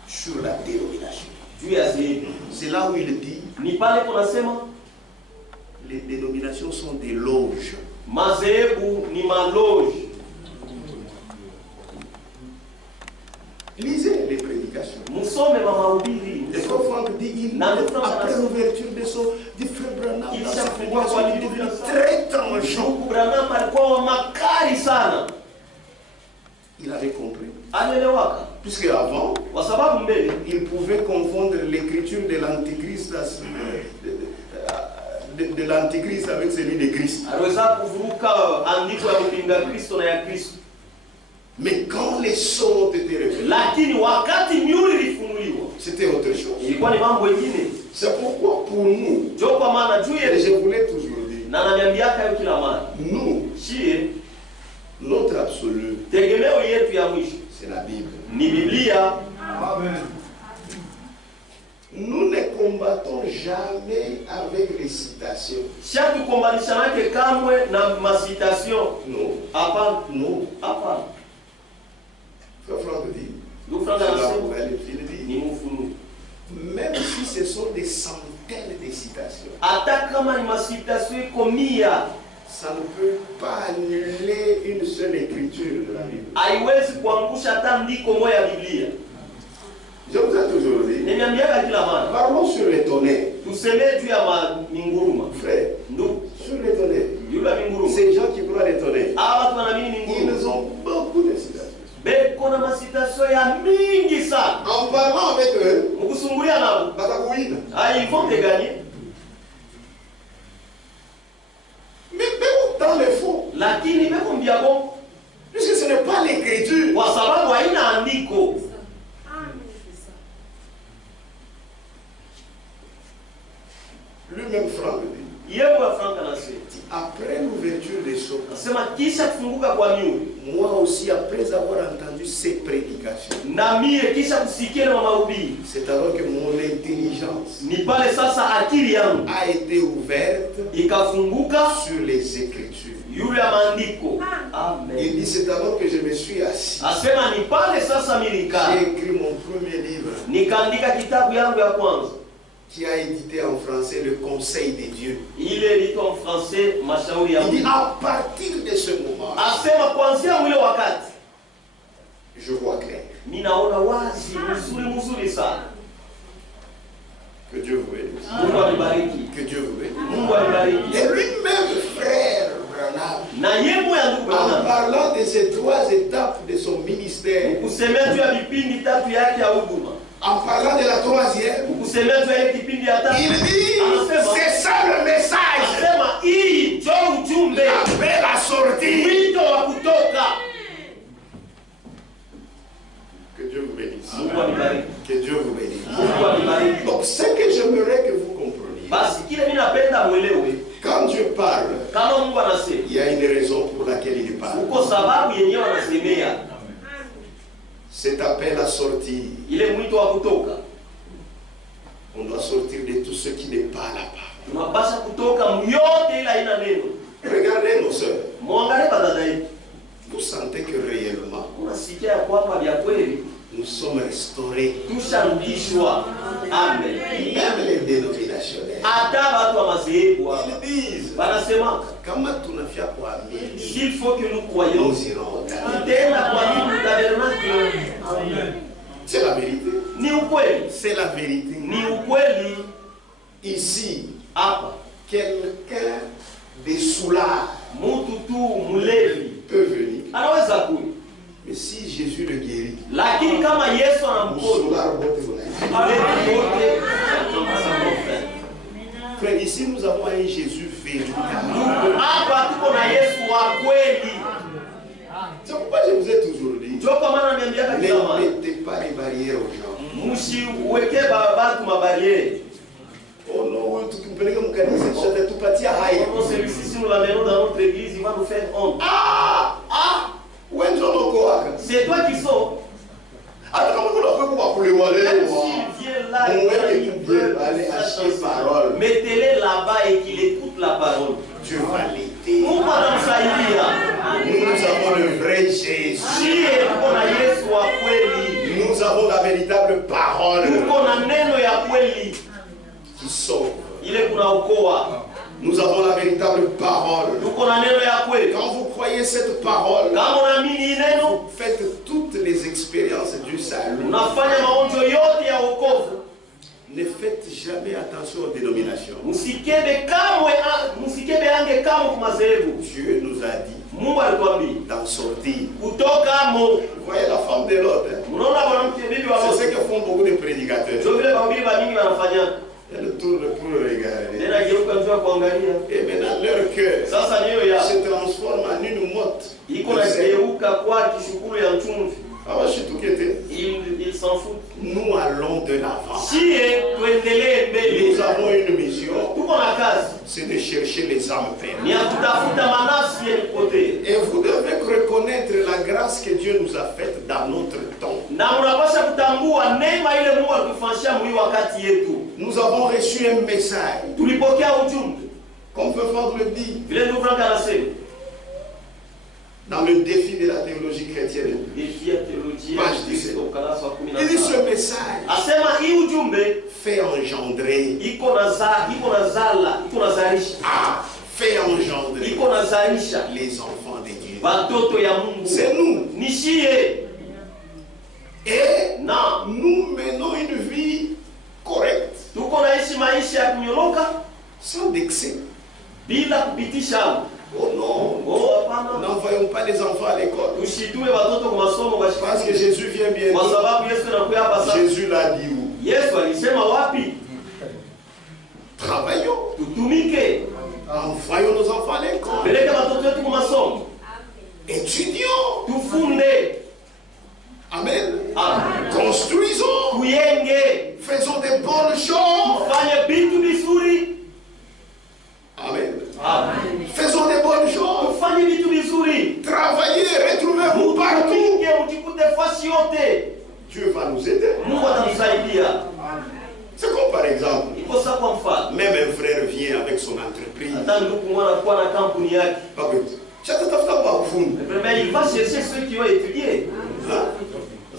sur la dénomination. juu ya zehebu. C'est là où il dit, Ni pale kunasema les dénominations sont des loges. mazehebu ni maloji. Lisez les prédications. Musome mahubiri. Et frère Franck dit, après l'ouverture des sceaux, dit frère Branham, dans sa prédication, il est devenu très tranchant. Ndugu Branham alikuwa wa makali sana. Il avait compris. Alielewaka. Puisque avant, Kwa sababu mbele il pouvait confondre l'écriture de l'antichrist de l'antichrist avec celui de Christ. aliweza kuvuruka andiko ya mpinga Kristo na ya Kristo. Mais quand les sceaux ont été révélés, Lakini wakati miuli ilifunuliwa, c'était autre chose. ilikuwa ni mambo mengine. C'est pourquoi pour nous, Ndio kwa maana juu et yetu je voulais toujours dire, na ananiambiaka hiyo kila mara. nous, Shie notre absolu, tegemeo yetu ya mwisho c'est la Bible. ni Biblia. Amen. Nous ne combattons jamais avec les citations. Shatu kombanishanake kamwe na masitation. Non, Hapana, non. hapana. Frère Franck dit, Ndugu c'est Frank la anasema nouvelle, il dit, ni mfunu. même si ce sont des centaines de citations, Hata kama ni masitation iko 100, ça ne peut pas annuler une seule écriture de la Bible. haiwezi kuangusha hata ndiko moja ya Biblia. Je vous ai toujours dit, Nimeambiaka kila mara. parlons sur les tonnerres. Tusemee juu ya minguruma. Frère, Ndugu, sur les tonnerres. yule minguruma. Ces gens qui croient les tonnerres, Hawa watu wanaamini minguruma. ils ont beaucoup de citations. Beko na masitation ya mingi sana. En parlant avec eux, Mkusungulia nabo. Batakuina. Ah, ils vont te gagner. Mais dans le fond, Lakini beko mbiago puisque ce n'est pas l'écriture, kwa sababu haina andiko. lui-même Franck dit, Yeye wa Frank anasema. après l'ouverture des sceaux, Anasema kisha kufunguka kwa miuli. moi aussi, après avoir entendu ces prédications, Na mie kisha kusikia na mahubiri. c'est alors que mon intelligence Ni pale sasa akili yangu a été ouverte ikafunguka sur les Écritures. yule ya maandiko. Amen. Il dit, c'est alors que je me suis assis. Asema ni pale sasa J'ai milikaa. écrit mon premier livre Nikaandika kitabu yangu ya kwanza. qui a édité en français Le Conseil des dieux. Ile ilitwa en français mashauri ya Il dit, Mungu. à partir de ce moment, Asema kuanzia ule wakati je vois clair. ninaona wazi mzuri sana. Que Dieu vous bénisse. Mungu alibariki. Que Dieu vous bénisse. Mungu alibariki. Et lui-même, frère Branham, Na yeye ya ndugu en Branham parlant de ces 3 étapes de son ministère, kusemea juu ya vipindi tatu yake ya huduma. en parlant de la 3e, Kusemea juu ya ile kipindi ya tatu. il dit, Anasema c'est ça le message. Anasema hii ndio ujumbe. Appel à sortir. Wito wa kutoka. Que Dieu vous bénisse. Mungu alibariki. Que Dieu vous bénisse. Mungu alibariki. Donc, ce que j'aimerais que vous compreniez, Basi kile mimi napenda muelewe, quand Dieu parle, kama Mungu anasema, il y a une raison pour laquelle il parle. uko sababu yenyewe anasemea. Cet appel à sortir, Ile mwito wa kutoka. on doit sortir de tout ce qui n'est pas là-bas. Tunapasha kutoka myote ila ina neno. Regardez nos sœurs. Muangalie badada yetu. Vous sentez que réellement, Unasikia ya kwamba vya kweli nous sommes restaurés. tusharudishwa. Amen. Même les dénominationnaires. Hata watu wa madhehebu hapa Ils disent, wanasema kama tunafia kuamini, s'il faut que nous croyions, nous irons au tabernacle. tutaenda kwa nini tabernacle? Amen. C'est la vérité. Ni ukweli. C'est la vérité. Ni ukweli. Ici, hapa quelqu'un de soulard mtu tu mlevi peut venir. anaweza kuja, Mais si Jésus le guérit, lakini kama Yesu le anamponya soulard wote vont aller. Frère, ici nous avons un Jésus véritable. hapa tuko na Yesu wa kweli. C'est pourquoi je vous ai toujours dit, Ndio kwa maana niambiaka kila ne mara mettez pas les barrières aux gens. msiweke batu mabariere. Oh non, tukipeleka mkanisa tupatia haya. Celui-ci, si nous l'amenons dans notre église, il va nous faire honte. Wewe ndio unakoaka. C'est toi qui sors. Hata kama kuna pepo kwa kulewa leo. Même s'il vient là, il veut aller acheter parole. mettez-les là-bas et qu'il écoute la parole. Dieu va l'aider. Mungu anamsaidia. Nous avons le vrai Jésus. Shie tuko na Yesu wa kweli. Nous avons la véritable parole Tuko na neno ya kweli. qui sauve. Ile kunaokoa. Nous avons la véritable parole. Tuko na neno ya kweli. Quand vous croyez cette parole, Kama unaamini neno, vous faites toutes les expériences du salut. unafanya maonjo yote ya wokovu. Ne faites jamais attention aux dénominations. Msikebe kamwe, msikebe ange kamwe kwa madhehebu. Dieu nous a dit Mungu alituambia d'en sortir. kutoka mo. Vous voyez la femme de l'autre. Mnaona mwanamke bibi wa C'est ce Mose. que font beaucoup de prédicateurs. Ndio vile bahubiri ba mingi wanafanya. Elle tourne pour le regarder. Tena geuka njoo kuangalia. Et maintenant leur cœur Sasa niyo ya se transforme en une motte. iko na geuka kwa kishukuru ya mchumvi. Ah, je suis tout quitté. Il s'en fout. Nous allons de l'avant. Sie tuendelee mbele. Nous avons une mission, Tuko na kazi. c'est de chercher les âmes Ni perdues. ya kutafuta manafsi yenye kupotea. Et vous devez reconnaître la grâce que Dieu nous a faite dans notre temps. Na mnapaswa kutambua neema ile Mungu alikufanyia mwili wakati yetu. Nous avons reçu un message, Tulipokea ujumbe. comme Frère Ford le dit, Vile ndugu Frank anasema. dans le défi de la théologie chrétienne. Défi ya teolojia Page 17. kwa ukurasa wa Il dit 17. ce message Asema hii ujumbe fait engendrer, iko nazalisha. fait engendrer Iko nazalisha les enfants de Dieu. watoto ya Mungu. C'est nous. Nishie Et na nous menons une vie correcte, tuko naishi maisha ya kunyoroka sans excès. bila kupitisha. Oh non, Oh hapana. n'envoyons pas les enfants à l'école. Tushitume watoto kwa masomo Parce que bashikaji. Jésus vient Kwa bientôt. sababu Yesu anakuja hapa sasa. Jésus l'a dit où? Yesu alisema wapi? Travaillons. Tutumike. Envoyons nos enfants à l'école. Peleke watoto wetu kwa masomo. Étudions. Tufunde. Amen. Amen. Construisons. Kuyenge. Faisons des bonnes choses. Fanye vitu vizuri. Amen. Amen. Faisons des bonnes choses. Fanye vitu vizuri. Travaillez, retrouvez-vous partout. Mutumike, mjikute fasi yote. Dieu va nous aider. Mungu atatusaidia. C'est comme par exemple, Iko sawa kwa mfano. même un frère vient avec son entreprise. Hata ndugu mwana kuwa na kampuni yake. Pas que- Chatafuta kwa kufunga. Mais il va chercher ceux qui ont étudié. Hein?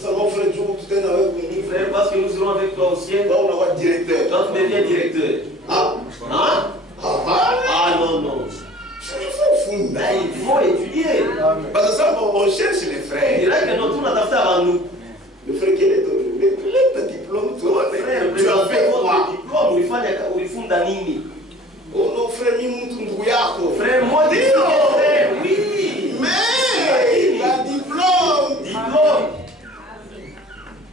Ça va frère Joe, tout est avec nous. Frère, parce que nous irons avec toi au ciel. Là, on a un directeur. Quand tu deviens directeur. Ah, Hein? Ah non, non. il faut fonder. Ben, il faut étudier. Parce que ça, on cherche les Il frères. dirait que nous, tout notre avant nous. Le frère, quel est ton diplôme? Toi, Frère, tu as fait quoi? diplôme, ulifunda nini? Oh non, frère, mimi mtu ndugu yako. Frère, moi, dis Ndio. frère, oui. Mais, il a diplôme. Diplôme.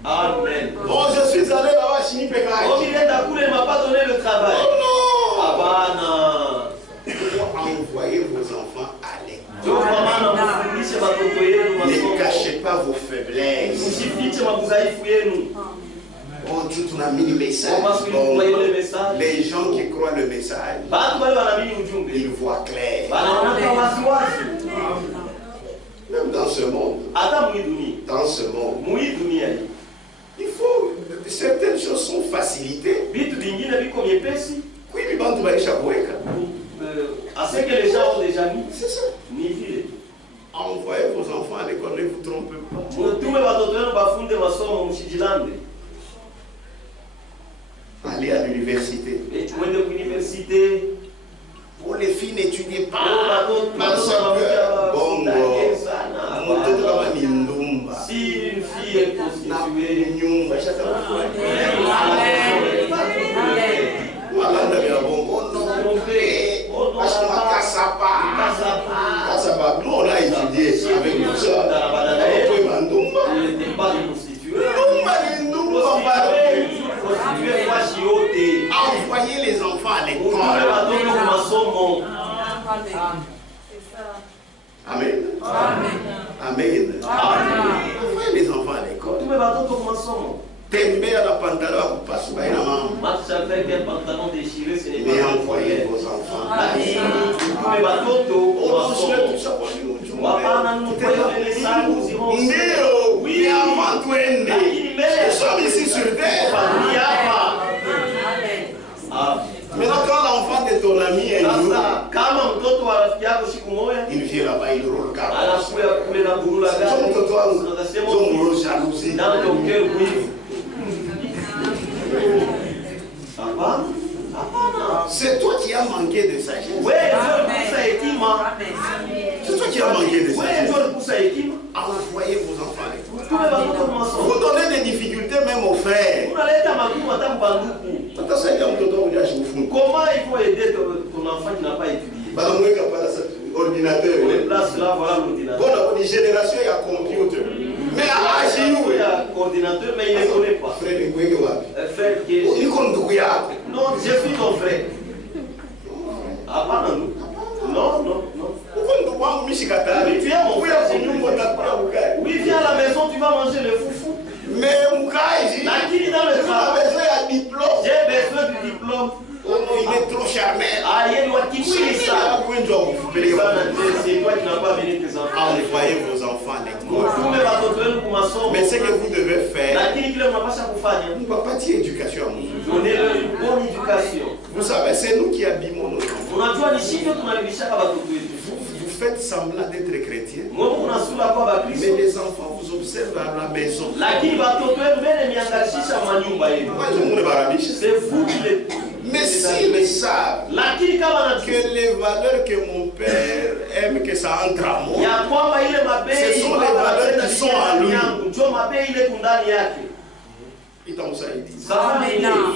Amen. Bon, je suis allé là-bas, je n'y peux pas. Comme il est à coule, il ne m'a pas donné le travail. Oh non. Abana. Il faut envoyer vos enfants à l'école. Ndio kwa maana mfundishe watoto yenu Ne masomo. cachez pas vos faiblesses. Msifiche madhaifu yenu. Oh, Dieu, tu as mis le message. Parce que Bon, vous voyez le message. les gens qui croient le message, Watu wale wanaamini ujumbe. ils voient clair. Wanaona wasiwasi. Même dans ce monde, Hata mwi dunia. dans ce monde, Mwi dunia hii. il faut. Certaines choses sont facilitées. Vitu vingine viko nyepesi. Oui, mais bantu baisha kuweka. À ce que les gens ont déjà mis. C'est ça. Ni vile. Envoyez vos enfants à l'école, ne vous trompez pas. Mtume watoto wenu bafunde masomo mshijilande. Allez à l'université. Mwende ku université. Pour les filles, n'étudiez pas. Parce que bongo. Mtoto kama ni ndumba. Si une fille est Na constituée, nyumba. à la maison, Voilà, Amen. Amen. Envoyez les enfants à l'école. Tembea na pantalon à couper sur la main. Mais envoyez vos enfants. Mais avant de nous sommes ici sur terre. Maintenant, quand l'enfant de ton ami est jour, il vient là-bas, il roule le carreau. Jalousie. C'est toi qui as manqué de sagesse. C'est toi qui as manqué de sagesse. Envoyez vos enfants. Vous donnez des difficultés même aux frères. Comment il faut aider ton enfant qui n'a pas étudié? Ordinateur. On les place là, voilà l'ordinateur. Bon, une génération, il y a computer. Mais à l'âge où il y a ordinateur, mais il ne connaît pas. Frère qui est. Non, je suis ton frère. Ah, pas nous. Non. Oui, viens mon frère. Oui, viens à la maison, tu vas manger le foufou. Mais Lakini dans le travail, j'ai besoin du diplôme. Il est trop charmel. Ça. C'est toi qui n'as pas venu tes enfants. Envoyez vos enfants à l'école. Mais ce que vous devez faire, nous ne pas dire éducation à nous. Donnez-leur une bonne éducation. Vous savez, c'est nous qui abîmons nos enfants. Vous faites semblant d'être chrétien. Mais les enfants vous observent à la maison. C'est vous qui les... Mais s'ils savent que les valeurs que mon père aime, que ça entre à moi, ce sont les valeurs qui sont en lui. Il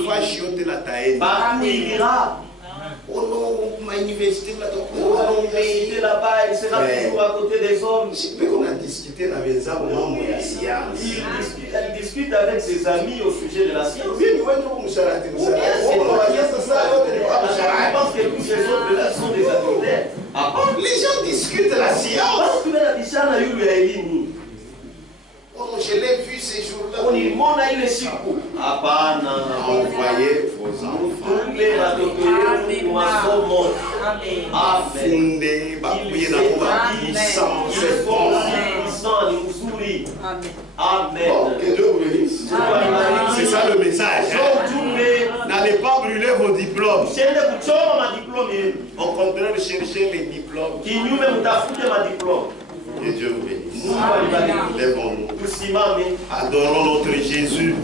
va chioter la taille. Oh non, ma université là-bas, il sera toujours à côté des hommes. On a discuté avec les hommes de la science. Il discute avec ses amis au sujet de la science. Oui, je pense que tous ces autres-là sont des adultères. Les gens discutent la science. Oh, je l'ai vu ces jours-là. Envoyez vos enfants. Que Dieu vous bénisse. C'est ça le message. N'allez pas brûler vos diplômes. Au contraire, cherchez les diplômes. Que Dieu vous bénisse. Lèvons-nous. Adorons notre Jésus.